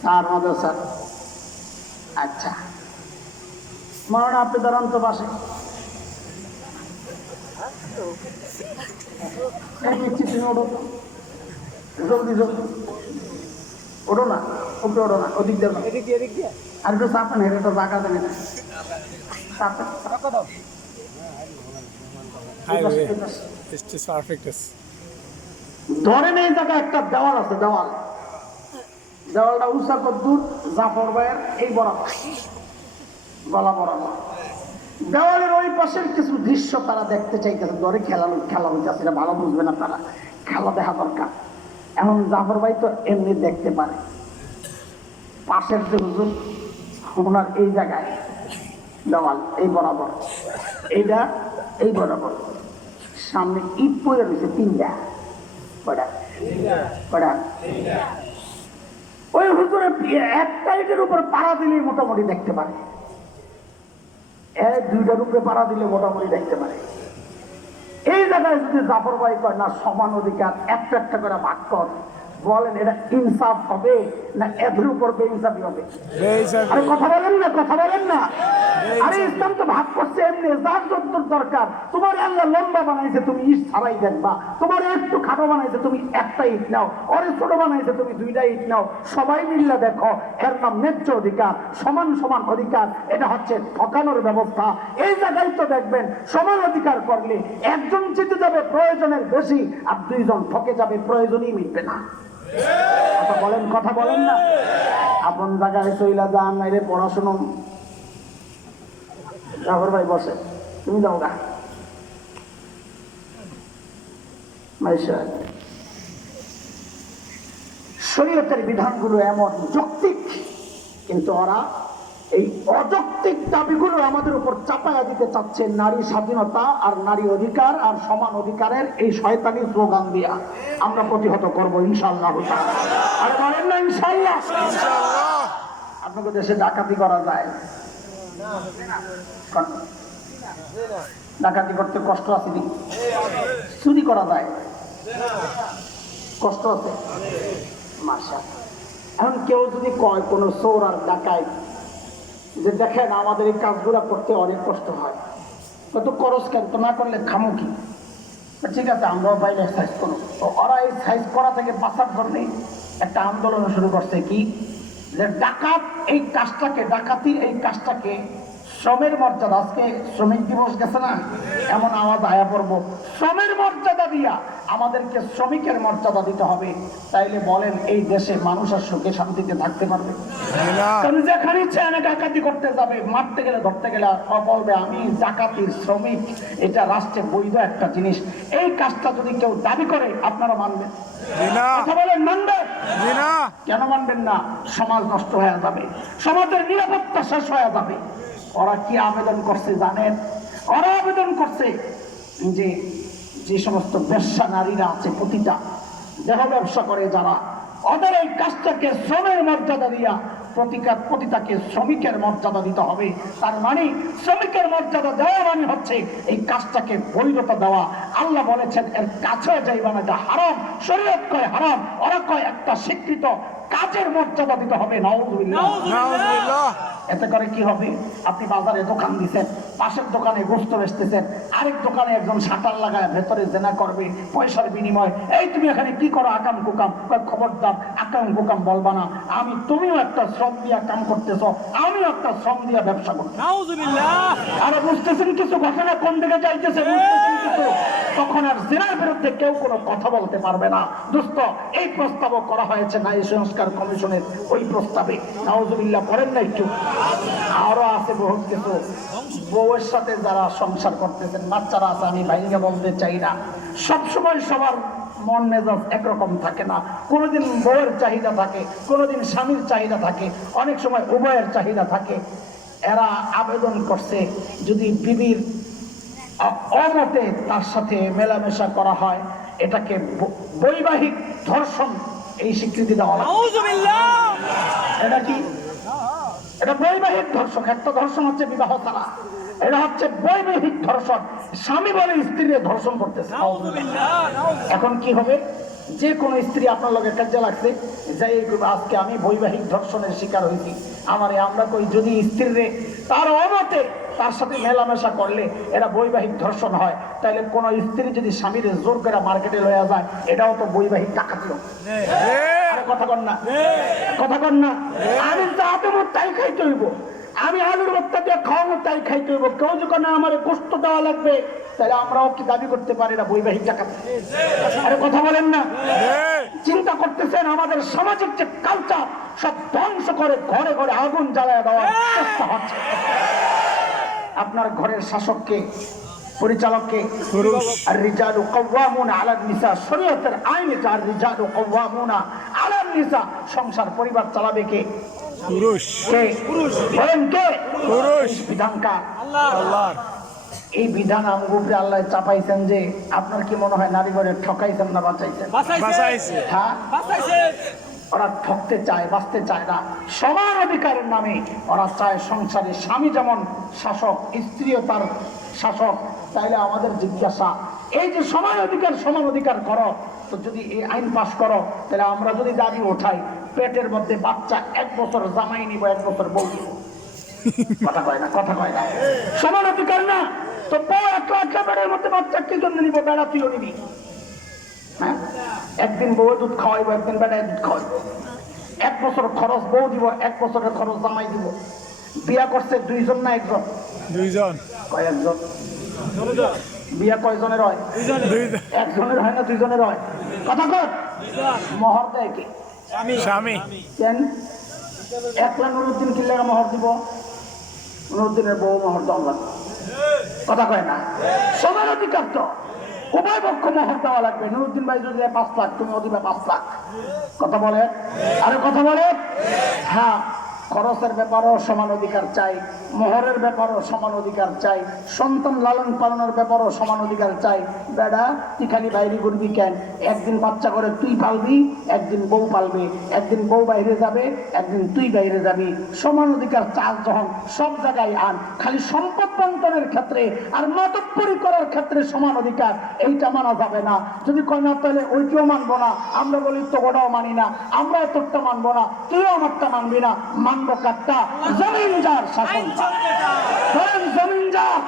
স্যার মজা স্যার, আচ্ছা মরণ আপনি দাঁড়ান তো পাশে। তুমি ওঠো তো, জলদি জলদি ওঠো না, উপরে ওঠো না, ওদিক দেবো আর একটু চাপেন, এটা জায়গা দেবে না, চাপেন। ধরেন এই জায়গায় একটা দেওয়াল আছে, দেওয়ালটা উঁচা কদ্দুর, জাফর ভাইয়ের এই বরাবর, গলা বরাবর। দেওয়ালের ওই পাশের কিছু দৃশ্য তারা দেখতে চাইতেছে, ধরে খেলা হইতেছে, এটা ভালো বুঝবে না তারা, খেলা দেখা দরকার। এখন জাফর ভাই তো এমনি দেখতে পারে, পাশের যে হুজুর ওনার এই জায়গায় দেওয়াল এই বরাবর, এইটা এই বরাবর, সামনে ইট পড়ে রয়েছে তিনটা, ওই হুজুরের একটা ইটের উপর পাড়া দিলেই মোটামুটি দেখতে পারে, দুইটার উপরে পাড়া দিলে মোটামুটি দেখতে পারে। এই জায়গায় যদি জাফর ভাই কয় না সমান অধিকার, একটা একটা করে ভাগ কর, বলেন এটা ইনসাফ হবে না এদের উপর বেইনসাফি হবে? আরে কথা বলেন না, কথা বলেন না। আরে ইসলাম তো ভাগ করছে এমনি, যার যদ্দুর দরকার। তোমার আল্লাহ লম্বা বানাইছে, তুমি ইট ছাড়াই দেখবা। তোমার একটু খাটো বানাইছে, তুমি একটা ইট নাও। অরে ছোট বানাইছে, তুমি দুইটা ইট নাও। সবাই মিললে দেখো, এর নাম ন্যায্য অধিকার, সমান সমান অধিকার। এটা হচ্ছে ঠকানোর ব্যবস্থা। এই জায়গায় তো দেখবেন সমান অধিকার করলে একজন জিতে যাবে প্রয়োজনের বেশি, আর দুইজন ঠকে যাবে, প্রয়োজনই মিটবে না। কথা বলেন না। আপন জায়গায় চইলা যান, নাইলে পড়াশুনো। জাফর ভাই বসে, তুমি যাও গা। শরীয়তের বিধানগুলো এমন যৌক্তিক, কিন্তু ওরা এই অযৌক্তিক দাবিগুলো আমাদের উপর চাপায়া দিতে চাচ্ছে নারী স্বাধীনতা আর নারী অধিকার আর সমান অধিকারের এই শয়তানি স্লোগান দিয়া। আমরা প্রতিহত করবো ইনশাআল্লাহ। আর বলেন না ইনশাআল্লাহ। আপনাকে দেশে ডাকাতি করা যায়, ডাকাতি করতে কষ্ট আছে নি? চুরি করা যায়, কষ্ট আছে। মাশাআল্লাহ। এখন কেউ যদি কয় কোনো চোর আর ডাকাত যে দেখেন আমাদের এই কাজগুলো করতে অনেক কষ্ট হয়, তো খরচ কেন, তো না করলে খামো কি? ঠিক আছে, আমরাও বাইরে সাইজ করবো। তো ওরা এই সাইজ করা থেকে বাঁচার জন্যে একটা আন্দোলন শুরু করছে, কি যে ডাকাত এই কাজটাকে, ডাকাতির এই কাজটাকে শ্রমের মর্যাদা, আজকে শ্রমিক দিবস গেছে না, এমন আওয়াজ আয়া পড়বো, শ্রমের মর্যাদা দিয়া আমাদেরকে শ্রমিকের মর্যাদা দিতে হবে। তাইলে বলেন এই দেশে মানুষ আর সুখে শান্তিতে থাকতে পারবে? কারণ যেখানে ইচ্ছে ডাকাতি করতে যাবে, মারতে গেলে ধরতে গেলে বলবে আমি ডাকাতির শ্রমিক, এটা রাষ্ট্রে বৈধ একটা জিনিস। এই কাজটা যদি কেউ দাবি করে, আপনারা মানবেন? কথা বলেন, মানবেন? কেন মানবেন না? সমাজ নষ্ট হয়ে যাবে, সমাজের নিরাপত্তা শেষ হয়ে যাবে। ওরা কি আবেদন করছে জানেন? ওরা আবেদন করছে যে যে সমস্ত ব্যবসা নারীরা আছে, প্রতিটা দেহ ব্যবসা করে যারা, ওদের এই কাজটাকে শ্রমের মর্যাদা দিয়া প্রতিটাকে শ্রমিকের মর্যাদা দিতে হবে। তার মানে শ্রমিকের মর্যাদা দেওয়া মানে হচ্ছে এই কাজটাকে বৈধতা দেওয়া। আল্লাহ বলেছেন এর কাছেও যাইবা না, এটা হারাম। শরীয়ত কয় হারাম, ওরা কয় একটা স্বীকৃত কাজের মর্যাদা দিতে হবে। নাউযুবিল্লাহ। এতে করে কি হবে? আপনি বাজারে দোকান দিচ্ছেন, পাশের দোকানে গোস্ত বেচতেছেন, আরেক দোকানে একজন শাটার লাগায় ভেতরে জেনা করবে পয়সার বিনিময়। এই তুমি এখানে কি করো আকাম কুকাম? খবরদার, আকাম কুকাম বলবা না। তুমিও একটা শ্রম দিয়া কাম করতেছ, আমিও একটা শ্রম দিয়া ব্যবসা করতেছি। আরে বুঝতেছেন কিছু ঘটনা কোন দিকে যাইতেছে? বুঝতেছেন কিছু? তখন আর জেনার বিরুদ্ধে কেউ কোনো কথা বলতে পারবে না। দোস্ত, এই প্রস্তাবও করা হয়েছে নারী সংস্কার কমিশনের ওই প্রস্তাবে। নাউযুবিল্লাহ পড়েন না একটু? আরো আছে বহুত কিছু। বউয়ের সাথে যারা সংসার করতেছেন, বাচ্চারা আছে, আমি ভাইকে বলতে চাই না, সবসময় সবার মন মেজাজ একরকম থাকে না। কোনোদিন বউয়ের চাহিদা থাকে, কোনোদিন স্বামীর চাহিদা থাকে, অনেক সময় উভয়ের চাহিদা থাকে। এরা আবেদন করছে যদি বিবির অমতে তার সাথে মেলামেশা করা হয়, এটাকে বৈবাহিক ধর্ষণ এই স্বীকৃতি দেওয়া। এটা কি? এটা বৈবাহিক ধর্ষণ। একটা ধর্ষণ হচ্ছে বিবাহ ছাড়া, এটা হচ্ছে বৈবাহিক ধর্ষণ। স্বামী বলে স্ত্রীর ধর্ষণ করতেছে। এখন কি হবে? যে কোনো স্ত্রী আপনার লগে কাজে লাগছে, যাই আজকে আমি বৈবাহিক ধর্ষণের শিকার হয়েছি, আমারে আমরা কই যদি স্ত্রীরে তার অমতে তার সাথে মেলামেশা করলে এটা বৈবাহিক ধর্ষণ হয়, তাহলে কোন স্ত্রী যদি স্বামীর জোর করে মার্কেটে লইয়া যায়, এটাও তো বৈবাহিক ডাকাতি। কথা কন না, কথা কন না। আমি যাতে মোট তাই খাইতে হইব, আমি আলুর ভর্তা দিয়ে খাওয়াবো তাই খাইতে হইব। কেউ যখন আমার গোস্ত দেওয়া লাগবে, তাহলে আমরাও কি দাবি করতে পারি না বৈবাহিক ডাকাতি? আরে কথা বলেন না। চিন্তা করতেছেন আমাদের সামাজিক যে কালচার সব ধ্বংস করে ঘরে ঘরে আগুন জ্বালায় দেওয়ার চেষ্টা হচ্ছে। আপনার ঘরের শাসককে, পরিচালককে, আর রিজালু কাওয়ামুনা আলান নিসা, শরীয়তের আইনে যার রিজালু কাওয়ামুনা আলান নিসা, সংসার পরিবার চালাবে কে? পুরুষ। কে? বলেন কে? পুরুষ। বিধানকার আল্লাহ। এই বিধান আমগুপরে আল্লাহ চাপাইছেন যে আপনার কি মনে হয় নারী ঘরে ঠকাইছেন না বাঁচাইছেন? বাঁচাইছে। হ্যাঁ, ওরা ঠকতে চায়, বাঁচতে চায় না। সমান অধিকারের নামে ওরা চায় সংসারে স্বামী যেমন শাসক, স্ত্রীও তার শাসক। তাইলে আমাদের জিজ্ঞাসা, এই যে সমান অধিকার করো, তো যদি এই আইন পাস করো, তাহলে আমরা যদি দাবি ওঠাই পেটের মধ্যে বাচ্চা 1 বছর জামাই নিব, 1 বছর বউ নিব, কথা কয় না, কথা কয় না। সমান অধিকার না তো বউ একটা পেটের মধ্যে বাচ্চা কি জন্য নিব? বেড়া তুইও নিবি। হ্যাঁ, একদিন বউ দুধ খাওয়াইবো, একদিন বেড়ায় দুধ খাওয়াইবো। 1 বছর খরচ বউ দিব, 1 বছরের খরচ জামাই দিব। বিয়া করছে 2 জন না 1 জন? 2 জন। কয়েকজন? বিয়া কয়জনের হয়? 1 জনের হয় না 2 জনের হয়? কথা কর। মোহর দেয় কে? স্বামী। কেন? একলা নুরুদ্দিন কিল্লার মোহর দিব? নুরুদ্দিনের বউ মোহর দেওয়া লাগবে, কথা কয় না। সমান অধিকার তো উভয় পক্ষ মোহর দেওয়া লাগবে। নুরুদ্দিন ভাই যদি 5 লাখ, তুমিও দিবে 5 লাখ, কথা বলে। আরে কথা বলে। হ্যাঁ, খরচের ব্যাপারেও সমান অধিকার চাই, মোহরের ব্যাপারেও সমান অধিকার চাই, সন্তান লালন পালনের ব্যাপারেও সমান অধিকার চাই। বেড়া তুই খালি বাইরে করবি কেন? একদিন বাচ্চা করে তুই পালবি, একদিন বউ পালবে, একদিন বউ বাইরে যাবে, একদিন তুই বাইরে যাবি। সমান অধিকার চাল যখন সব জায়গায় আন, খালি সম্পদ বন্টনের ক্ষেত্রে আর মাতব্বরি করার ক্ষেত্রে সমান অধিকার, এইটা মানা যাবে না। যদি কয় না তাহলে ওইটাও মানবো না, আমরা বলি তো ওটাও মানি না, আমরাও তোরটা মানবো না, তুইও আমারটা মানবি না। মানবো কাটটা? জমিন যার শাসন, জমিন যার।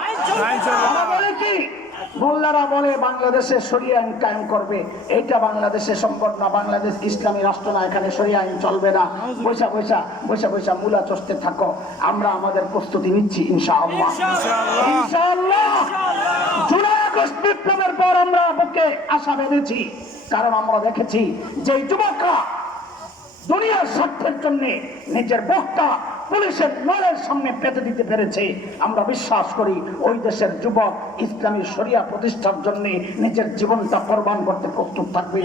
বলে কি মোল্লারা বলে বাংলাদেশে শরিয়া আইন কায়েম করবে, এইটা বাংলাদেশে সম্ভব না। বাংলাদেশ ইসলামী রাষ্ট্র না, এখানে শরিয়া আইন চলবে না। বৈশা মুলা চষতে থাকো, আমরা আমাদের প্রস্তুতি নিচ্ছি ইনশাআল্লাহ। ইনশাআল্লাহ জুলাই আগস্ট বিপ্লবের পর আমরা বুকে আশা বেঁধেছি, কারণ আমরা দেখেছি যে যুবকরা দুনিয়ার স্বার্থের জন্য নিজের বুকটা পুলিশের নলের সামনে পেতে দিতে পেরেছে। আমরা বিশ্বাস করি ওই দেশের যুবক ইসলামী শরিয়া প্রতিষ্ঠার জন্য নিজের জীবনটা কোরবান করতে প্রস্তুত থাকবে।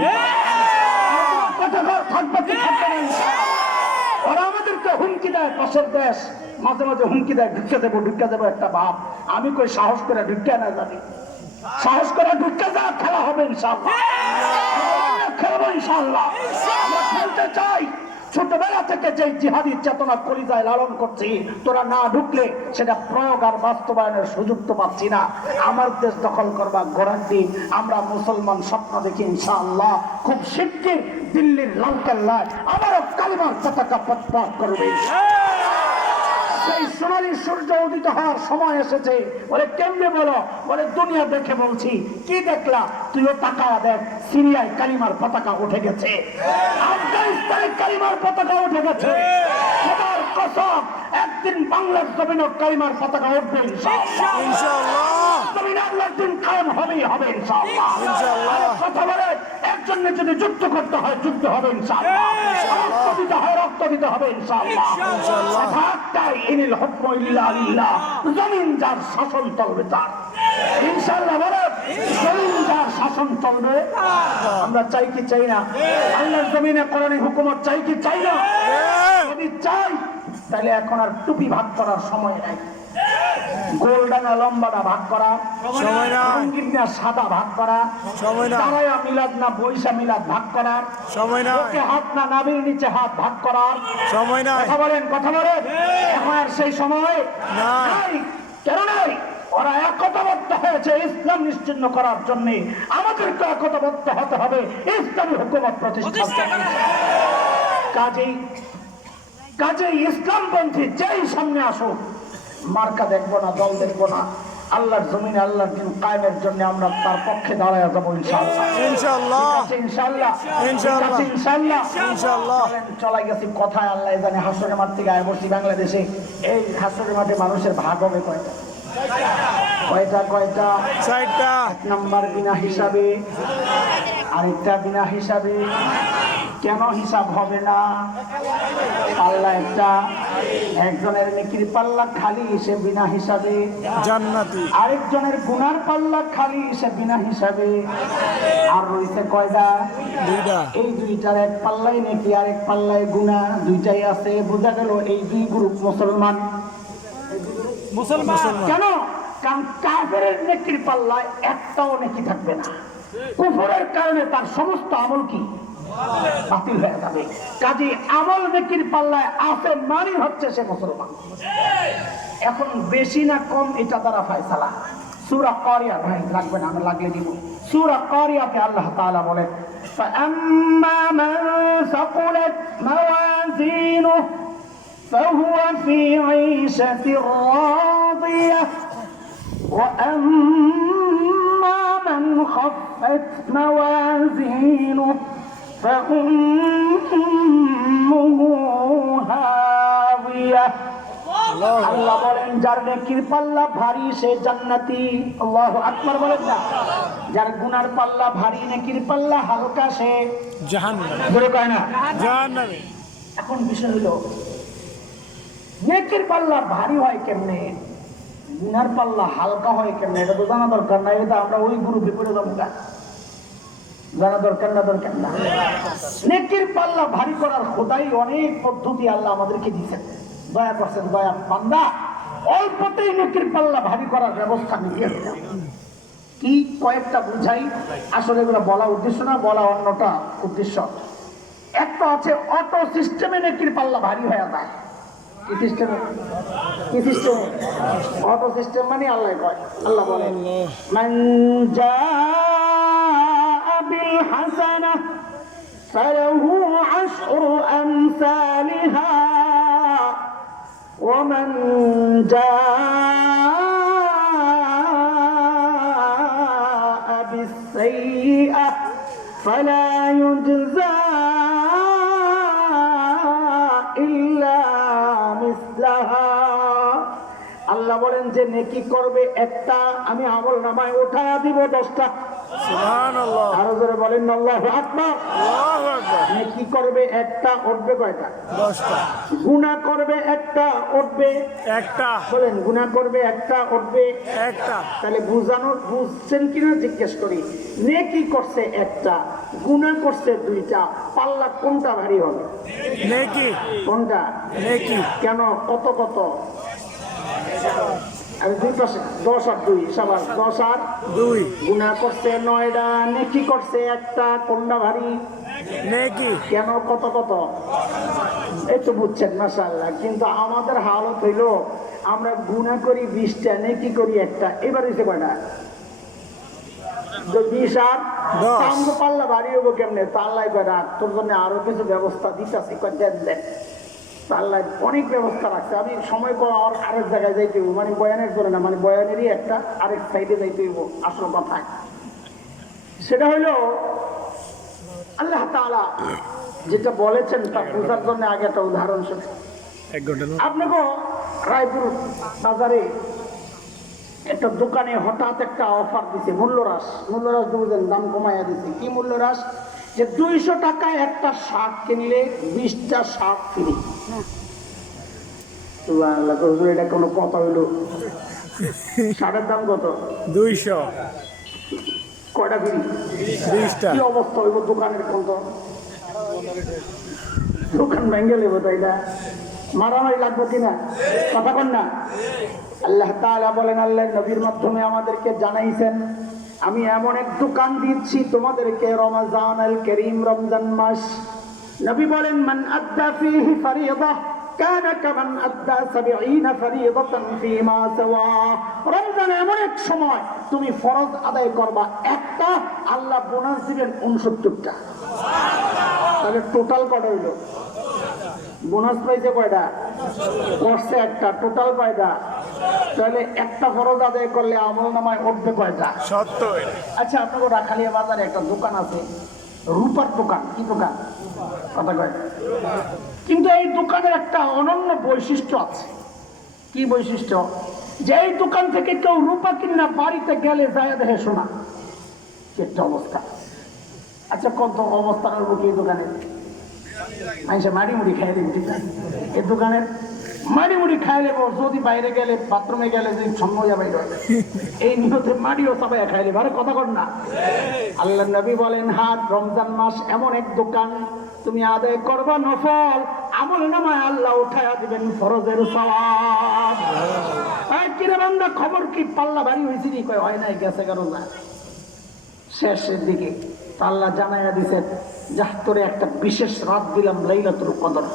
ওরা আমাদেরকে হুমকি দেয়, পাশের দেশ মাঝে মাঝে হুমকি দেয়, ঢুকে দেবো একটা ভাব। আমি কই সাহস করে ঢুকে না জানি, সাহস করে ঢুকে যা, খেলা হবে ইনশাআল্লাহ, খেলবো ইনশাআল্লাহ। আমরা খেলতে চাই। ছোটবেলা থেকে যে জিহাদি চেতনা কলিজায় লালন করছি, তোরা না ঢুকলে সেটা প্রয়োগ আর বাস্তবায়নের সুযোগ তো পাচ্ছি না। আমার দেশ দখল করবা ঘোড়ার দিন আমরা মুসলমান স্বপ্ন দেখি ইনশাআল্লাহ খুব শিগগির দিল্লির লালকেল্লায় আবারও কালিমার পতাকা পথ করবে। সেই সোনালী সূর্য উদিত হওয়ার সময় এসেছে। বলে কেমনে বলো? বলে দুনিয়া দেখে বলছি। কি দেখলা? তুইও তাকায়া দেখ, সিরিয়ায় কালিমার পতাকা উঠে গেছে, আফগানিস্তানে কালিমার পতাকা উঠে গেছে। খোদার কসম, একদিন বাংলার জমিনে কালিমার পতাকা উঠবে ইনশাআল্লাহ। জমিনে আল্লাহর দিন কায়েম হবেই হবে ইনশাআল্লাহ। কথা বলে একজনে যদি যুদ্ধ করতে হয় যুদ্ধ হবে ইনশাআল্লাহ, রক্ত দিতে হয় রক্ত দিতে হবে ইনশাআল্লাহ। কথাটাই ইনিল হুকমু ইল্লা লিল্লাহ, জমিন যার শাসন চলবে তার ইনশাআল্লাহ। বলে জমিন যার শাসন চলবে। আমরা চাই কি চাই না? আল্লাহর জমিনে কোরআনী হুকুমত চাই কি চাই না? যদি চাই তাহলে এখন আর টুপি ভাগ করার সময় নাই। গোলডাঙ্গা লম্বাটা ভাগ করা, সময় নাই। রঙিন না সাদা ভাগ করা, সময় নাই। তারায়া মিলাদ না বৈশা মিলাদ ভাগ করার, সময় নাই। বুকে হাত না নাভির নিচে হাত ভাগ করার। সময় নাই। কথা বলেন, কথা বলেন। এখন আর সেই সময় নাই। কেন নাই? ওরা একতাবদ্ধ হয়েছে ইসলাম নিশ্চিহ্ন করার জন্য। আমাদেরকে একতাবদ্ধ হতে হবে ইসলামী হুকুমত প্রতিষ্ঠার জন্য। কাজেই ইসলামপন্থী যেই সামনে আসুক, মার্কা দেখবো না, দল দেখবো না, আল্লাহর জমিনে আল্লাহর দিন কায়েমের জন্য আমরা তার পক্ষে দাঁড়ায় যাবো ইনশাআল্লাহ। ইনশাআল্লাহ। ইনশাআল্লাহ, ইনশাআল্লাহ। ইনশাআল্লাহ, ইনশাআল্লাহ। চলে গেছি কথায়, আল্লাহ জানে। হাসরের মাঠ থেকে আয় বসছি বাংলাদেশে। এই হাসরের মাঠে মানুষের ভাগ হবে কয়টা? কয়টা? 4টা। এক নাম্বার বিনা হিসাবে, আরেকটা বিনা হিসাবে। কেন হিসাব হবে না? পাল্লা একটা, একজনের নেকির পাল্লা খালি, সে বিনা হিসাবে। জান্নাতি। আরেকজনের গুনার পাল্লা খালি, সে বিনা হিসাবে। আর রয়েছে কয়টা? 2টা। এই দুইটার এক পাল্লাই নেকি, আর এক পাল্লায় গুনাহ, দুইটাই আছে। বোঝা গেল এই দুই গ্রুপ মুসলমান। কেন? কারণ কাফেরের নেকির পাল্লায় একটাও নেকি থাকবে না। কুফরের কারণে তার সমস্ত আমল কি বাতিল হয়ে যাবে। কাজে আমল নেকির পাল্লায় আছে মানে হচ্ছে সে মুসলমান। এখন বেশি না কম এটা দ্বারা ফয়সালা। সূরা কারিয়া, ভাই লাগবে না, আমি লাগলে দিব। সূরা কারিয়াতে আল্লাহ তাআলা বলেন, فَأَمَّا مَنْ ثَقُلَتْ مَوَازِينُهُ فَهُوَ فِي عِيشَةٍ رَاضِيَةٍ وَأَمَّا مَنْ خَفَّتْ مَوَازِينُهُ فَأُمُّهُ هَاوِيَةٌ। আল্লাহ বলেন, যার নেকির পাল্লা ভারী সে জান্নাতি। আল্লাহু আকবার বলেন না। যার গুনার পাল্লা ভারী, নেকির পাল্লা হালকা, সে জাহান্নামে। বলে কয় না জাহান্নামে। এখন বিষয় হলো নেকির পাল্লা ভারী হয় কেমনে, গুনার পাল্লা হালকা হয় কেমনে, এটা তো জানা দরকার না। এটা আমরা ওই গ্রুপে পড়ে যাবো, জানা দরকার না। নেকির পাল্লা ভারী করার খোদাই অনেক পদ্ধতি আল্লাহ আমাদেরকে দিয়েছেন, দয়া করছেন। দয়া বান্দা, অল্পতেই নেকির পাল্লা ভারী করার ব্যবস্থা নিয়ে কি কয়েকটা বুঝাই। আসলে এগুলো বলা উদ্দেশ্য না, বলা অন্যটা উদ্দেশ্য। একটা আছে অটো সিস্টেমে নেকির পাল্লা ভারী হয়ে যায়। কি সিস্টেমে? অটো সিস্টেম মানে আল্লাহ কয়, আল্লাহ বলেন, মান জাআ বিল হাসানাহ ফালাহু আশরু আমসালিহা ওয়া মান জাআ বিস সাইয়্যাহ ফালা ইউজজা আল্লাহ বলেন যে নেকি করবে একটা, আমি আমল নামায় উঠায়া দিব 10টা। সুবহানাল্লাহ। আরো জোরে বলেন আল্লাহু আকবার। আল্লাহু আকবার। নেকি করবে একটা, উঠবে কয়টা? 10টা। গুনাহ করবে একটা, উঠবে 1টা। বলেন, গুনাহ করবে একটা, উঠবে 1টা। তাহলে বুঝছেন কিনা জিজ্ঞেস করি। নেকি করছে একটা, গুনাহ করছে 2টা, পাল্লা কোনটা ভারী হবে? নেকি। কোনটা? নেকি। কেন? কত? আমি দুই পাশে 10 আর 2 সবার 10 আর 2। গুনাহ করছে 9টা, নেকি করছে একটা, কোনটা ভারী? নেকি। কেন? কত? এই তো বুঝছেন, মাশাআল্লাহ। কিন্তু আমাদের হালত হইল, আমরা গুনাহ করি 20টা, নেকি করি একটা। এবার হইছে কয়টা? 20 আর 10। আমরা পাল্লা ভারী হবো কেমনে? তো আল্লাহ কয়টা তোর জন্য আরো কিছু ব্যবস্থা দিতেছে, দেন। আল্লাহ অনেক ব্যবস্থা রাখছে। আমি সময় কম, আমার আরেক জায়গায় যাইতে হইব, মানে বয়ানের জন্য না, মানে বয়ানেরই একটা আরেক সাইডে যাইতে হইব। আসল কথায় সেটা হইলো আল্লাহ তাআলা যেটা বলেছেন তা বোঝার জন্য আগে একটা উদাহরণ শুনে। আপনাকে রায়পুর বাজারে একটা দোকানে হঠাৎ একটা অফার দিছে, মূল্যহ্রাস বুঝলেন, দাম কমাইয়া দিচ্ছে। কি মূল্যহ্রাস? যে 200 টাকায় একটা শার্ট কিনলে 20টা শার্ট ফ্রি। এটা কোনো কথা হইলো? শার্টের দাম কত? 200। কয়টা ফ্রি? 20টা। কি অবস্থা হইব দোকানের? কত দোকান ভেঙে নেবো, তাই না? মারামারি লাগবো কিনা? কথা বল না। আল্লাহ তাআলা বলেন, আল্লাহর নবীর মাধ্যমে আমাদেরকে জানাইছেন, আমি এমন এক দোকান দিচ্ছি তোমাদেরকে, রমজান আল করিম, রমজান মাস। নবী বলেন, মান আদ্দা ফীহি ফারিয়্যিদা কানা কামান আদ্দা 70 ফারিয়্যিদাতান ফীমা সাওয়া। রমজান এমন এক সময় তুমি ফরজ আদায় করবা একটা, আল্লাহ বোনাস দিবেন 69টা। তাহলে টোটাল কত হইল? বোনাস পাইছে কয়টা? করছে একটা, টোটাল কয়টা? তাহলে একটা ফরজ আদায় করলে আমল নামায় উঠবে কয়টা? 70। আচ্ছা, আপনার রাখালিয়া বাজারে একটা দোকান আছে, রূপার দোকান। কি দোকান? কথা কয়। কিন্তু এই দোকানের একটা অনন্য বৈশিষ্ট্য আছে। কি বৈশিষ্ট্য? যে এই দোকান থেকে কেউ রূপা কিনা বাড়িতে গেলে যায় দেখে শোনা কি একটা অবস্থা। আচ্ছা, কত অবস্থা করবো কি এই দোকানে? মানুষে মাড়ি মুড়ি খাই দেবে, ঠিক আছে? এই দোকানের মাড়ি মুড়ি খাই নেবো, যদি বাইরে গেলে বাথরুমে গেলে যদি ছন্ন যাবে এই নিয়তে মাড়িও সবাই খাই নেবে। আরে কথা কর না। আল্লাহ নবী বলেন, হাত রমজান মাস এমন এক দোকান, তুমি আদায় করবা নফল, আমল নামায় আল্লাহ উঠায়া দিবেন ফরজের সওয়াব। এই কিরে বান্দা, খবর কি? পাল্লা ভারী হয়েছে নি? কয় হয় নাই, গেছে কারণ না শেষের দিকে। আল্লাহ জানাইয়া দিছেন, যাহ তোরে একটা বিশেষ রাত দিলাম, লাইলাতুল কদর।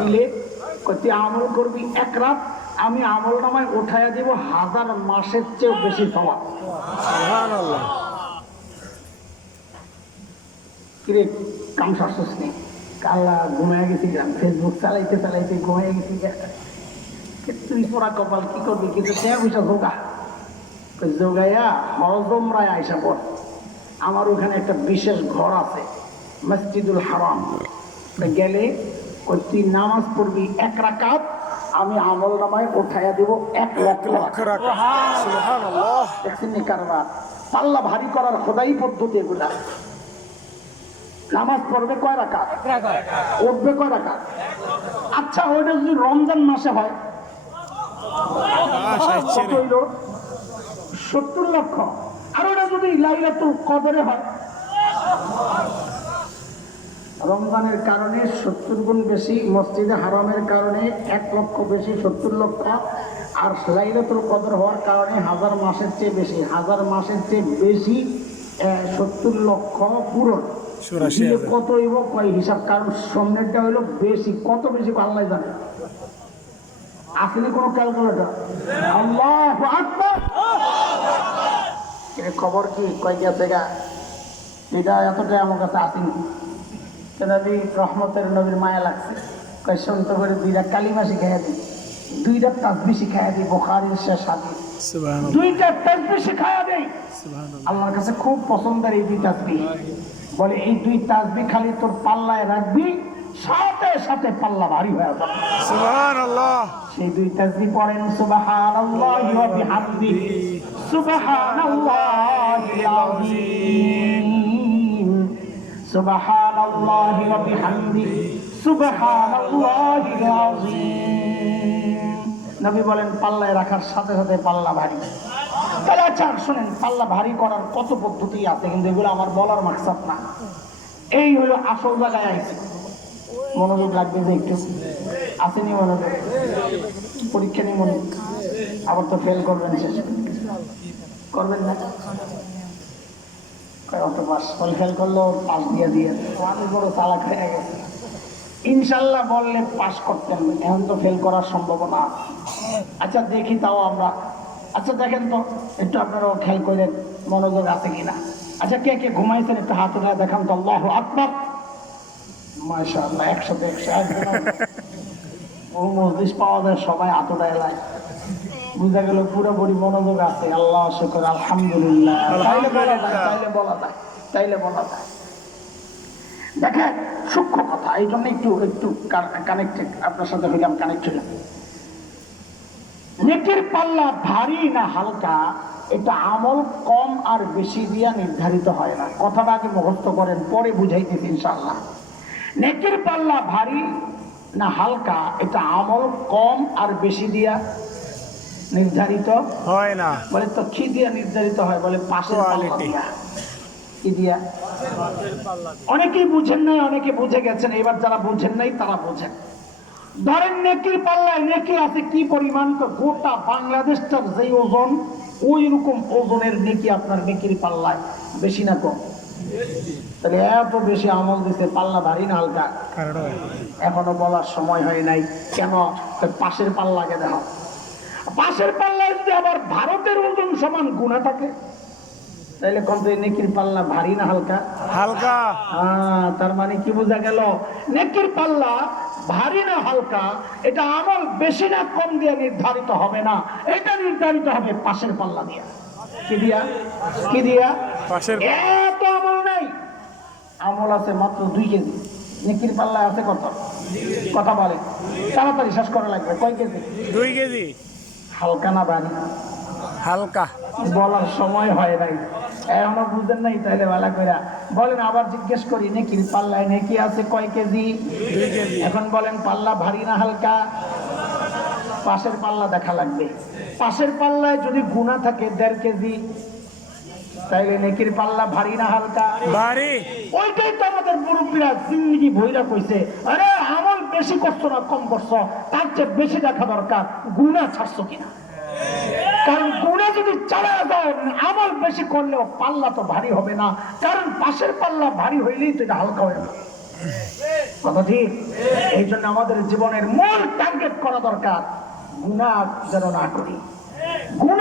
দিলে তুই আমল করবি এক রাত, আমি আমল নামায় উঠাইয়া দিব 1000 মাসের চেয়েও বেশি সওয়াব। সুবহানাল্লাহ। কিরে কাম শাসস নেই? কাল্লা ঘুমাইয়া গেছিলাম, ফেসবুক চালাইতে চালাইতে ঘুমাইয়া গেছি। তুই পড়া কপাল, কি করবি? কিন্তু সে পয়সা জোগা, জোগাইয়া হজমরায় আইসা পড়। আমার ওখানে একটা বিশেষ ঘর আছে, মসজিদুল হারাম। গেলে তুই নামাজ পড়বি 1 রাকাত, আমি আমল নামায় উঠাইয়া দিব 1 লক্ষ রাকাত। সুবহানাল্লাহ। দেখছেন নি কারবার? পাল্লা ভারী করার খোদাই পদ্ধতি এগুলা। নামাজ পড়বে কয় রাকাত? উঠবে কয় রাকাত? আচ্ছা, ওইটা যদি রমজান মাসে হয় কত হইল? 70 লক্ষ। আর ওটা যদি লাইলাতুল কদরে হয়, রমজানের কারণে 70 গুণ বেশি, মসজিদে হারামের কারণে 1 লক্ষ বেশি, 70 লক্ষ। আর লাইলাতুল কদর হওয়ার কারণে 1000 মাসের চেয়ে বেশি, 1000 মাসের চেয়ে বেশি 70 লক্ষ পূরণ। কত হইব কয় হিসাব? কারণ সামনেরটা হইলো বেশি। কত বেশি আল্লাহ জানে। আসেনি কোনো ক্যালকুলেটর? আল্লাহু আকবার। খবর কি? কয় গেছে গা? এটা এতটাই আমার কাছে আসেনি। নবী রহমতের নবীর মায়া লাগছে, কয় সন্ত করে 2টা কালিমা শিখাইয়া দিই, 2টা তাসবিহ শিখাইয়া দিই। বুখারীর শেষ হাদিস, 2টা তাসবিহ শিখাইয়া দেই। আল্লাহর কাছে খুব পছন্দের এই 2 তাসবিহ। বলে এই 2 তাসবিহ খালি তোর পাল্লায় রাখবি, সাথে সাথে পাল্লা ভারী হয়ে যাবে। সুবহানাল্লাহ। সেই 2 তাসবিহ পড়েন, সুবহানাল্লাহি ওয়া বিহামদিহি, সুবহানাল্লাহিল আযীম, সুবহানাল্লাহি ওয়া বিহামদিহি, সুবহানাল্লাহিল আযীম। নবী বলেন, পাল্লায় রাখার সাথে সাথে পাল্লা ভারী। তাহলে আচ্ছা শুনেন, পাল্লা ভারী করার কত পদ্ধতি আছে, কিন্তু এগুলো আমার বলার মাকসাদ না। এই হলো আসল জায়গায় আইছি। মনোযোগ লাগবে যে একটু। আসেনি মনোযোগ? পরীক্ষা নিয়ে মনোযোগ। আবার তো ফেল করবেন, শেষ করবেন না? অত পাস ফেল করলো, পাস দিয়ে আমি বড় চালাক হয়ে গেছে। ইনশাল্লাহ বললে পাস করতেন, এখন তো ফেল করার সম্ভাবনা। আচ্ছা দেখি তাও আমরা। আচ্ছা দেখেন তো একটু, আপনারাও খেয়াল করেন মনোযোগ আছে কিনা। আচ্ছা, কে কে ঘুমাইছেন একটু হাত উঠে দেখান তো। আল্লাহু আকবার। মাশাআল্লাহ, 100 ও মজলিস পাওয়া যায়, সবাই হাত উঠায় লাই। বুঝা গেল পুরোপুরি মনোযোগ আছে। আল্লাহ শুকর, আলহামদুলিল্লাহ। তাইলে বলা যায়। দেখেন সূক্ষ্ম কথা, এই জন্য একটু কানেক্টেড আপনার সাথে হইলাম, কানেক্ট হইলাম। নেকির পাল্লা ভারী না হালকা, এটা আমল কম আর বেশি দিয়া নির্ধারিত হয় না। কথাটা আগে মুখস্থ করেন, পরে বুঝাইতেছি ইনশাআল্লাহ। নেকির পাল্লা ভারী না হালকা, এটা আমল কম আর বেশি দিয়া নির্ধারিত হয় না। বলে তো কি দিয়া নির্ধারিত হয়? বলে পাশের পাল্লা দিয়া। কি দিয়া? অনেকেই বুঝেন নাই, অনেকে বুঝে গেছেন। এবার যারা বুঝেন নাই তারা বোঝেন। ধরেন নেকির পাল্লায় নেকি আছে কি পরিমাণ, তো গোটা বাংলাদেশটার যেই ওজন ওই রকম ওজনের নেকি আপনার নেকির পাল্লায়, বেশি না কম? তাহলে এত বেশি আমল দিছে, পাল্লা ভারী না হালকা? এখনো বলার সময় হয় নাই। কেন? পাশের পাল্লাকে দেখো, পাশের পাল্লায় যদি আবার ভারতের ওজন সমান গুণা থাকে, তাহলে কোন নেকির পাল্লা ভারী না হালকা? হালকা। তার মানে কি বোঝা গেল? নেকির পাল্লা ভারী না হালকা, এটা আমল বেশি না কম দিয়ে নির্ধারিত হবে না, এটা নির্ধারিত হবে পাশের পাল্লা দিয়া। কি দিয়া? কি দিয়া? পাশের। এত আমল নাই, আমল আছে মাত্র 2 কেজি, নেকির পাল্লা আছে কত? কথা বলে, তাড়াতাড়ি শেষ করা লাগবে। কয় কেজি? 2 কেজি। হালকা না ভারী? হালকা। বলার সময় হয় নাই, এখনো বুঝেন নাই? তাহলে ভালো করে বলেন, আবার জিজ্ঞেস করি, নেকির পাল্লায় নেকি আছে কয় কেজি? 2 কেজি। এখন বলেন পাল্লা ভারী না হালকা? পাশের পাল্লা দেখা লাগবে। পাশের পাল্লায় যদি গুণা থাকে 1.5 কেজি, তাইলে নেকির পাল্লা ভারী না হালকা? ভারী। ওইটাই তো আমাদের মুরব্বীরা জিন্দেগি ভইরা কইছে, আরে আমল বেশি করছো না কম করছো, তার চেয়ে বেশি দেখা দরকার গুনাহ ছাড়ছো কিনা। কারণ গুনাহ যদি চালা দাও, আমল বেশি করলেও পাল্লা তো ভারী হবে না, কারণ পাশের পাল্লা ভারী হইলেই তো এটা হালকা হয়ে যাবে। কথা ঠিক? এই জন্য আমাদের জীবনের মূল টার্গেট করা দরকার গুনাহ যেন না করি। গুনাহ